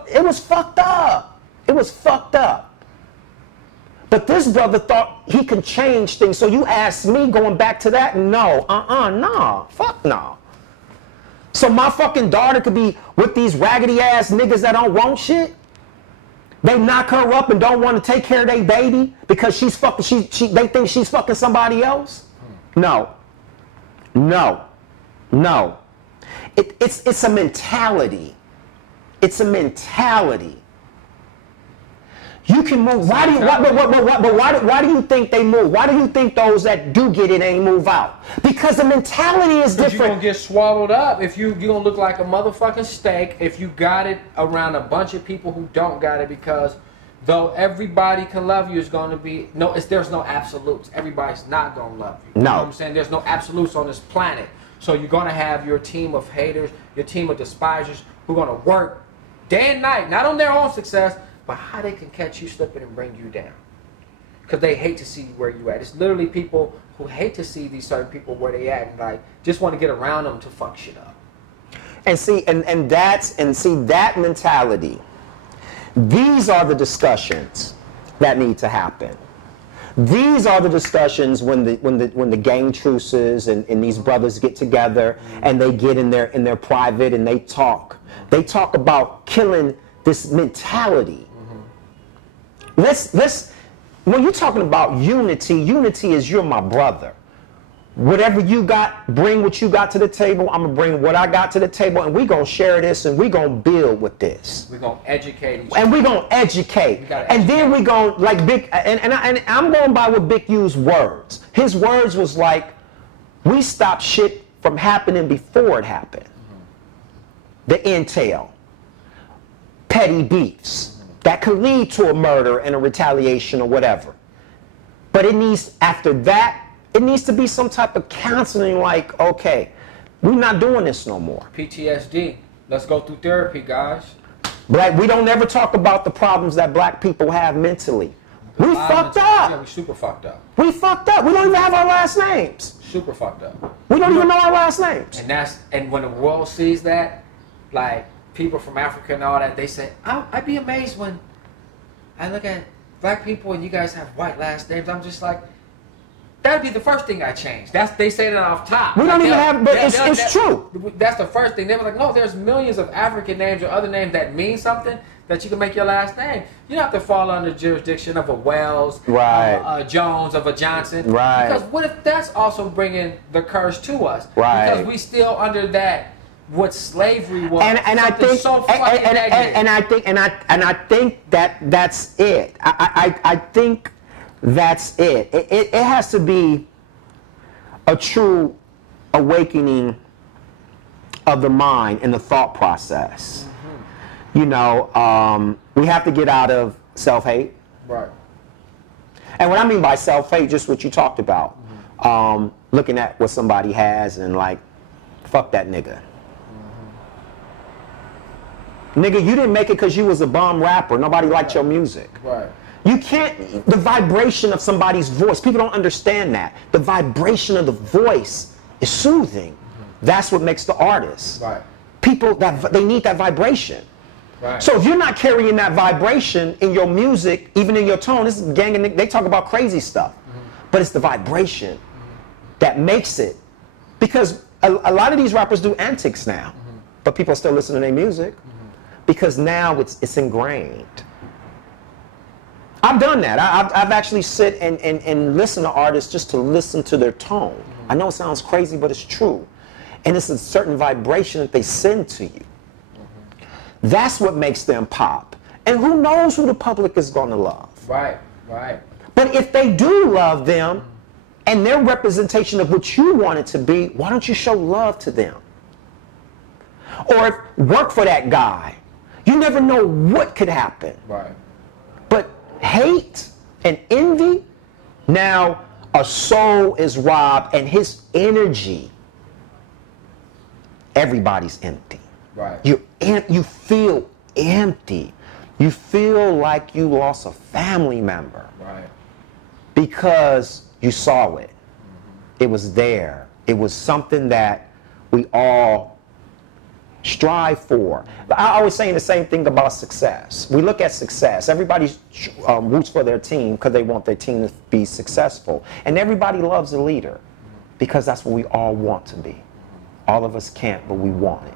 it was fucked up. It was fucked up. But this brother thought he could change things, so you ask me going back to that? No, no, fuck no. So my fucking daughter could be with these raggedy ass niggas that don't want shit? They knock her up and don't want to take care of their baby because she's fucking, they think she's fucking somebody else? No. No. No. It's a mentality. It's a mentality. You can move. Why do you think they move? Why do you think those that do get it ain't move out? Because the mentality is different. You're gonna get swallowed up if you're gonna look like a motherfucking steak if you got it around a bunch of people who don't got it, because though everybody can love you, is gonna be there's no absolutes. Everybody's not gonna love you. You know what I'm saying? There's no absolutes on this planet. So you're gonna have your team of haters, your team of despisers who are gonna work day and night, not on their own success, but how they can catch you slipping and bring you down. Because they hate to see where you at. It's literally people who hate to see these certain people where they at and like just want to get around them to fuck shit up. And see, and that mentality, these are the discussions that need to happen. These are the discussions when the gang truces and these brothers get together and they get in their private and they talk. They talk about killing this mentality. When you're talking about unity is you're my brother. Whatever you got, bring what you got to the table. I'm gonna bring what I got to the table, and we gonna share this, and we gonna build with this. We're gonna educate each other. And we gonna educate. And then we gonna like Big and I'm going by what Big U's words. His words was like, we stop shit from happening before it happened. The intel, petty beefs that could lead to a murder and a retaliation or whatever. But it needs, after that, it needs to be some type of counseling like, okay, we're not doing this no more. PTSD. Let's go through therapy, guys. We don't ever talk about the problems that black people have mentally. We fucked up. Yeah, we super fucked up. We fucked up. We don't even have our last names. Super fucked up. We don't even know our last names. And when the world sees that, like people from Africa and all that, they say, I'd be amazed when I look at black people and you guys have white last names. I'm just like, that'd be the first thing I change. They say that off top. We don't even have, but it's true. That's the first thing. They were like, no, there's millions of African names or other names that mean something that you can make your last name. You don't have to fall under jurisdiction of a Wells, right, a Jones, of a Johnson. Right. Because what if that's also bringing the curse to us? Right. Because we still under that, what slavery was. And I think so fucking negative. And I think that's it. I think that's it. It has to be a true awakening of the mind and the thought process. Mm-hmm. You know, we have to get out of self-hate. Right. And what I mean by self-hate, just what you talked about. Mm-hmm. Looking at what somebody has and like, fuck that nigga. Nigga, you didn't make it because you was a bomb rapper. Nobody liked your music. Right. You can't, the vibration of somebody's voice, people don't understand that. The vibration of the voice is soothing. Mm-hmm. That's what makes the artist. Right. People, they need that vibration. Right. So if you're not carrying that vibration in your music, even in your tone, this is gang and they talk about crazy stuff. Mm-hmm. But it's the vibration that makes it. Because a lot of these rappers do antics now, but people still listen to their music. Because now it's ingrained. I've done that. I've actually sit and listen to artists just to listen to their tone. I know it sounds crazy, but it's true. And it's a certain vibration that they send to you. That's what makes them pop. And who knows who the public is going to love. Right, right. But if they do love them and their representation of what you want it to be, why don't you show love to them? Or work for that guy. You never know what could happen. Right. But hate and envy, now a soul is robbed and his energy, everybody's empty. Right. You feel empty. You feel like you lost a family member. Right. Because you saw it. It was there. It was something that we all strive for. I always saying the same thing about success. We look at success. Everybody roots for their team because they want their team to be successful. And everybody loves a leader because that's what we all want to be. All of us can't, but we want it.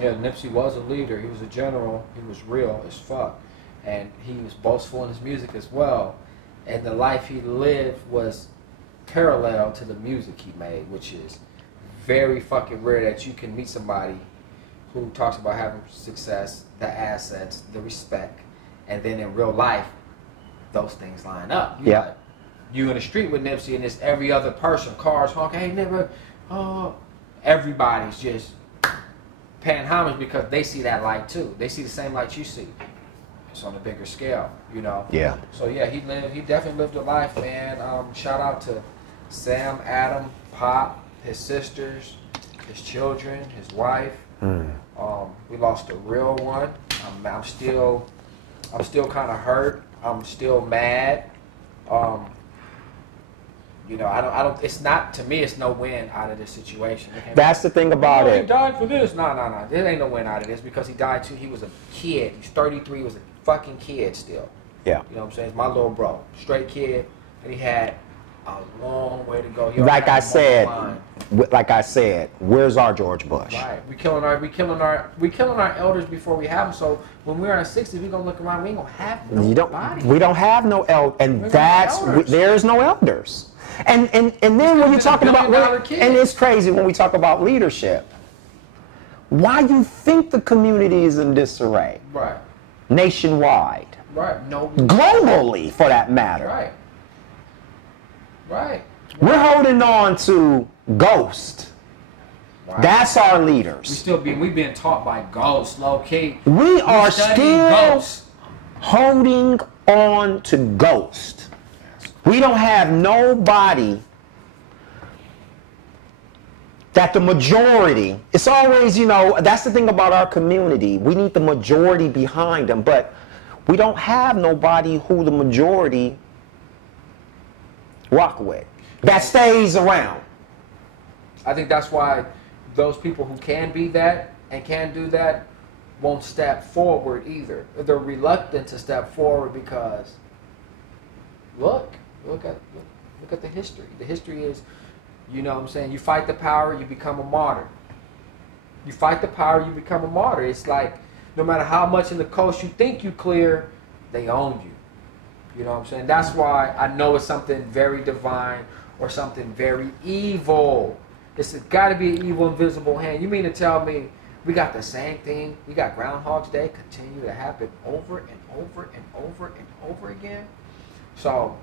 Yeah, Nipsey was a leader. He was a general. He was real as fuck. And he was boastful in his music as well. And the life he lived was parallel to the music he made, which is very fucking rare that you can meet somebody who talks about having success, the assets, the respect, and then in real life, those things line up. You in the street with Nipsey, and it's every other person, cars honking, hey nigga, everybody's just paying homage because they see that light too. They see the same light you see. It's on a bigger scale, you know. Yeah. So yeah, he definitely lived a life, man. Shout out to Sam, Adam, Pop, his sisters, his children, his wife. We lost a real one. I'm still kind of hurt. I'm still mad. You know, I don't. It's not, to me. It's no win out of this situation. That's the thing about it. He died for this. No. There ain't no win out of this because he died too. He was a kid. He's 33. He was a fucking kid still. Yeah. You know what I'm saying? It's my little bro, straight kid, and he had a long way to go. Like I said, where's our George Bush? Right. We killing our elders before we have them. So when we're in 60s, we gonna look around. We ain't gonna have nobody. We don't have no elders, and there's no elders. And then when you're talking about, and it's crazy when we talk about leadership. Why you think the community is in disarray? Right. Nationwide. Right. No. Globally, for that matter. Right. Right. We're holding on to Ghost. Right. That's our leaders. We've been taught by Ghost, low key. We are still holding on to Ghost. We don't have nobody that the majority, it's always, you know, that's the thing about our community. We need the majority behind them, but we don't have nobody who the majority rock with, that stays around. I think that's why those people who can be that and can do that won't step forward either. They're reluctant to step forward because look at the history. The history is, you know what I'm saying, you fight the power, you become a martyr. You fight the power, you become a martyr. It's like no matter how much in the coast you think you clear, they own you. You know what I'm saying? That's why I know it's something very divine or something very evil. It's got to be an evil, invisible hand. You mean to tell me we got the same thing? We got Groundhog's Day continue to happen over and over and over and over again? So,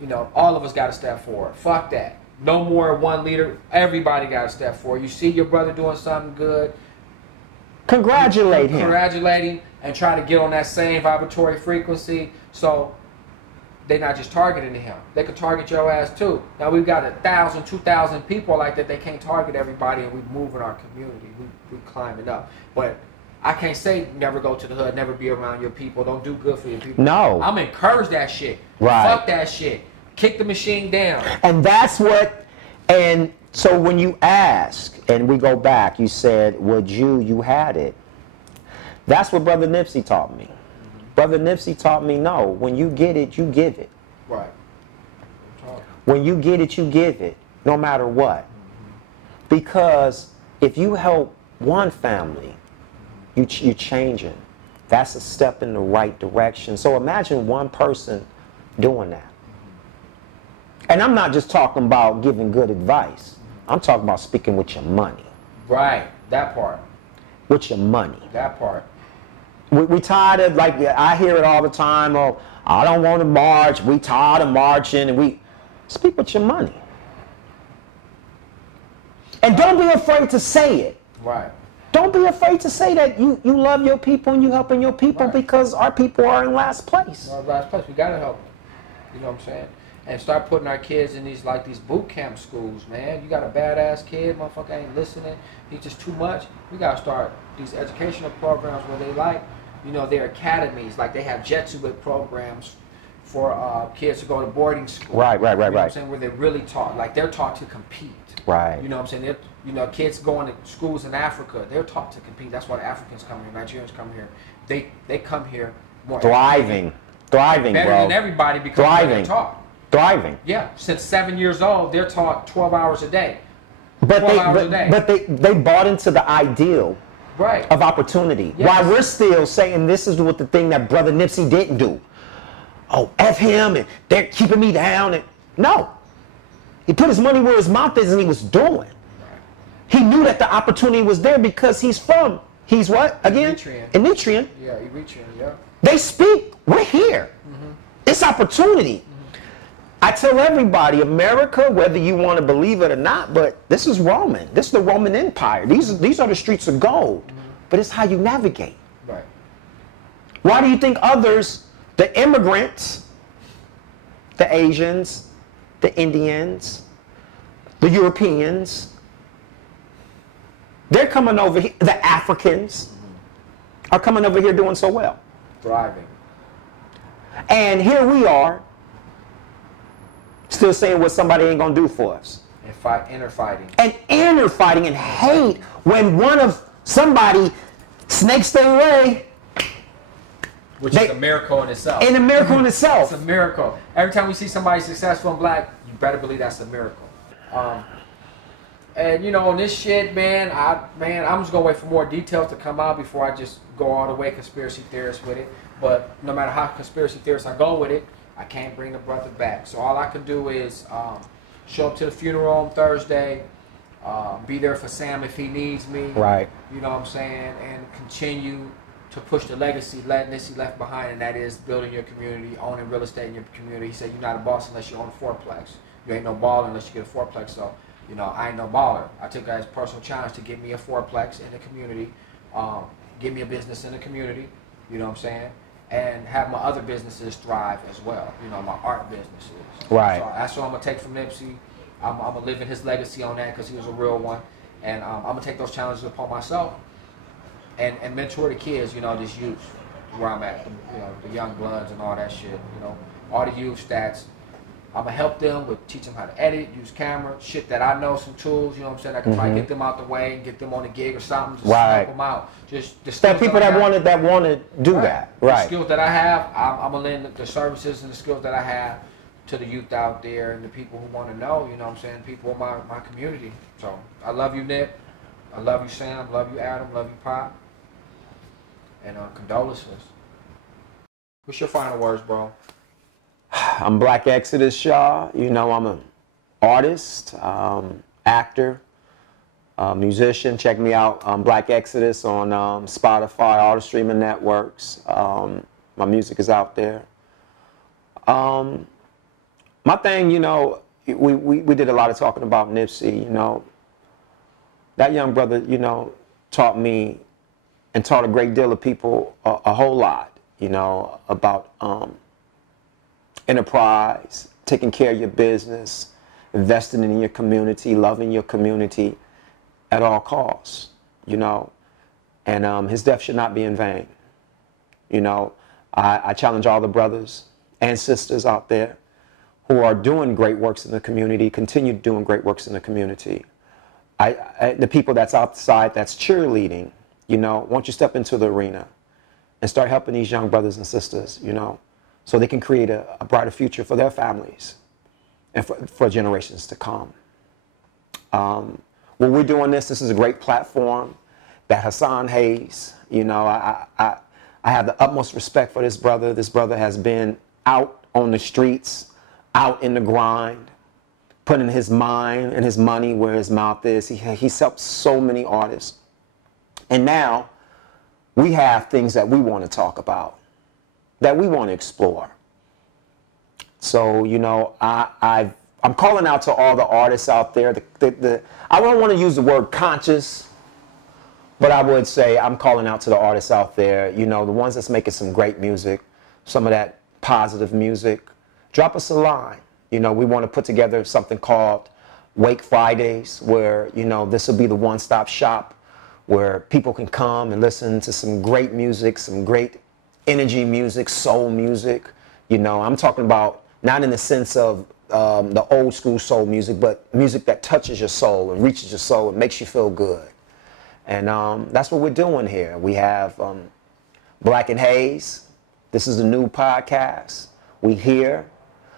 you know, all of us got to step forward. Fuck that. No more one leader. Everybody got to step forward. You see your brother doing something good, congratulate him. Congratulate him and try to get on that same vibratory frequency. So they're not just targeting him. They can target your ass too. Now we've got 1,000, 2,000 people like that. They can't target everybody, and we move in our community. We climbing up. But I can't say never go to the hood, never be around your people, don't do good for your people. No. I'm encourage that shit. Right. Fuck that shit. Kick the machine down. And that's what, and so when you ask, and we go back, you said, well, you had it. That's what Brother Nipsey taught me. Brother Nipsey taught me, no, when you get it, you give it. Right. When you get it, you give it, no matter what. Because if you help one family, you're changing. That's a step in the right direction. So imagine one person doing that. And I'm not just talking about giving good advice. I'm talking about speaking with your money. Right, that part. With your money. That part. We tired of, like, I hear it all the time, oh, I don't want to march, we tired of marching, and we speak with your money. And don't be afraid to say it. Right. Don't be afraid to say that you love your people and you helping your people, right. Because our people are in last place. We're in last place. We got to help them. You know what I'm saying? And start putting our kids in these boot camp schools, man. You got a badass kid, motherfucker ain't listening. He's just too much. We got to start these educational programs where they their academies. Like they have Jesuit programs for kids to go to boarding school. Right. You know what I'm saying? Where they're really taught, like they're taught to compete. Right. You know what I'm saying? Kids going to schools in Africa, they're taught to compete. That's why the Africans come here, Nigerians come here. They come here more thriving, better bro. than everybody because they're taught. Thriving. Yeah, since 7 years old, they're taught 12 hours a day. But they bought into the ideal of opportunity. Yes. While we're still saying this is what the thing that Brother Nipsey didn't do. Oh, F him, and they're keeping me down. And no. He put his money where his mouth is, and he was doing. He knew that the opportunity was there because he's what? Again? Eritrean. Yeah, Eritrean, yeah. They speak, we're here. It's opportunity. I tell everybody, America, whether you want to believe it or not, but this is Roman. This is the Roman Empire. These are the streets of gold. But it's how you navigate. Right. Why do you think others, the immigrants, the Asians, the Indians, the Europeans, they're coming over here, the Africans are coming over here doing so well? Thriving. And here we are, still saying what somebody ain't gonna do for us. And inner fighting. And inner fighting and hate when somebody snakes their way. Which is a miracle in itself. And a miracle in itself. It's a miracle. Every time we see somebody successful and black, you better believe that's a miracle. And you know, on this shit, man, I'm just gonna wait for more details to come out before I just go all the way conspiracy theorist with it. But no matter how conspiracy theorist I go with it, I can't bring the brother back. So all I can do is show up to the funeral on Thursday, be there for Sam if he needs me. Right. You know what I'm saying? And continue to push the legacy Nipsey left behind, and that is building your community, owning real estate in your community. He said you're not a boss unless you own a fourplex. You ain't no baller unless you get a fourplex. So, you know, I ain't no baller. I took that as a personal challenge to get me a fourplex in the community, get me a business in the community, you know what I'm saying? And have my other businesses thrive as well, you know, my art businesses. Right. So that's what I'm going to take from Nipsey. I'm going to live in his legacy on that because he was a real one. And I'm going to take those challenges upon myself and mentor the kids, you know, this youth, where I'm at, you know, the young bloods and all that shit, you know, all the youth stats. I'm going to help them with teach them how to edit, use camera, shit that I know, some tools, you know what I'm saying, I can probably get them out the way and get them on a gig or something, just help them out. Just the skills people that want to do that. Right. The skills that I have, I'm going to lend the services and the skills that I have to the youth out there and the people who want to know, you know what I'm saying, people in my community. So, I love you, Nip. I love you, Sam. Love you, Adam. Love you, Pop. And condolences. What's your final words, bro? I'm Black Exodus, y'all. You know, I'm an artist, actor, musician. Check me out, Black Exodus on Spotify, all the streaming networks. My music is out there. My thing, you know, we did a lot of talking about Nipsey, you know. That young brother, you know, taught me and taught a great deal of people a whole lot, you know, about enterprise, taking care of your business, investing in your community, loving your community at all costs, you know. And his death should not be in vain. You know, I challenge all the brothers and sisters out there who are doing great works in the community, continue doing great works in the community. The people that's outside, that's cheerleading, you know, once you step into the arena and start helping these young brothers and sisters, you know, so they can create a brighter future for their families and for generations to come. When we're doing this is a great platform that Haze, you know, I have the utmost respect for this brother. This brother has been out on the streets, out in the grind, putting his mind and his money where his mouth is. He's helped so many artists. And now we have things that we want to talk about, that we want to explore. So, you know, I'm calling out to all the artists out there. I don't want to use the word conscious, but I would say I'm calling out to the artists out there, you know, the ones that's making some great music, some of that positive music. Drop us a line. You know, we want to put together something called Wake Fridays, where, you know, this will be the one-stop shop where people can come and listen to some great music, some great energy music, soul music. You know, I'm talking about not in the sense of the old school soul music, but music that touches your soul and reaches your soul and makes you feel good. And that's what we're doing here. We have Black and Haze. This is a new podcast. We here.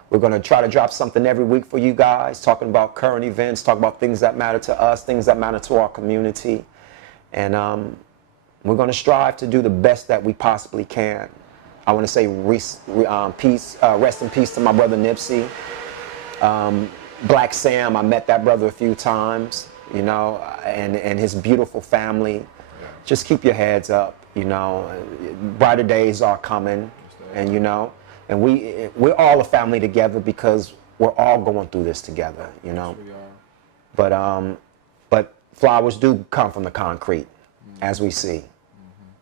We're going to try to drop something every week for you guys, talking about current events, talking about things that matter to us, things that matter to our community. And we're going to strive to do the best that we possibly can. I want to say rest in peace to my brother Nipsey. Black Sam, I met that brother a few times. you know, and his beautiful family. Just keep your heads up, you know. Brighter days are coming, and you know, and we're all a family together because we're all going through this together, you know. But flowers do come from the concrete, as we see,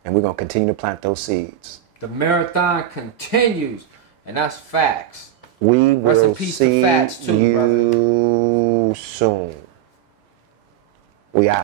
and we're gonna continue to plant those seeds. The marathon continues, and that's facts. We will see you soon. We out.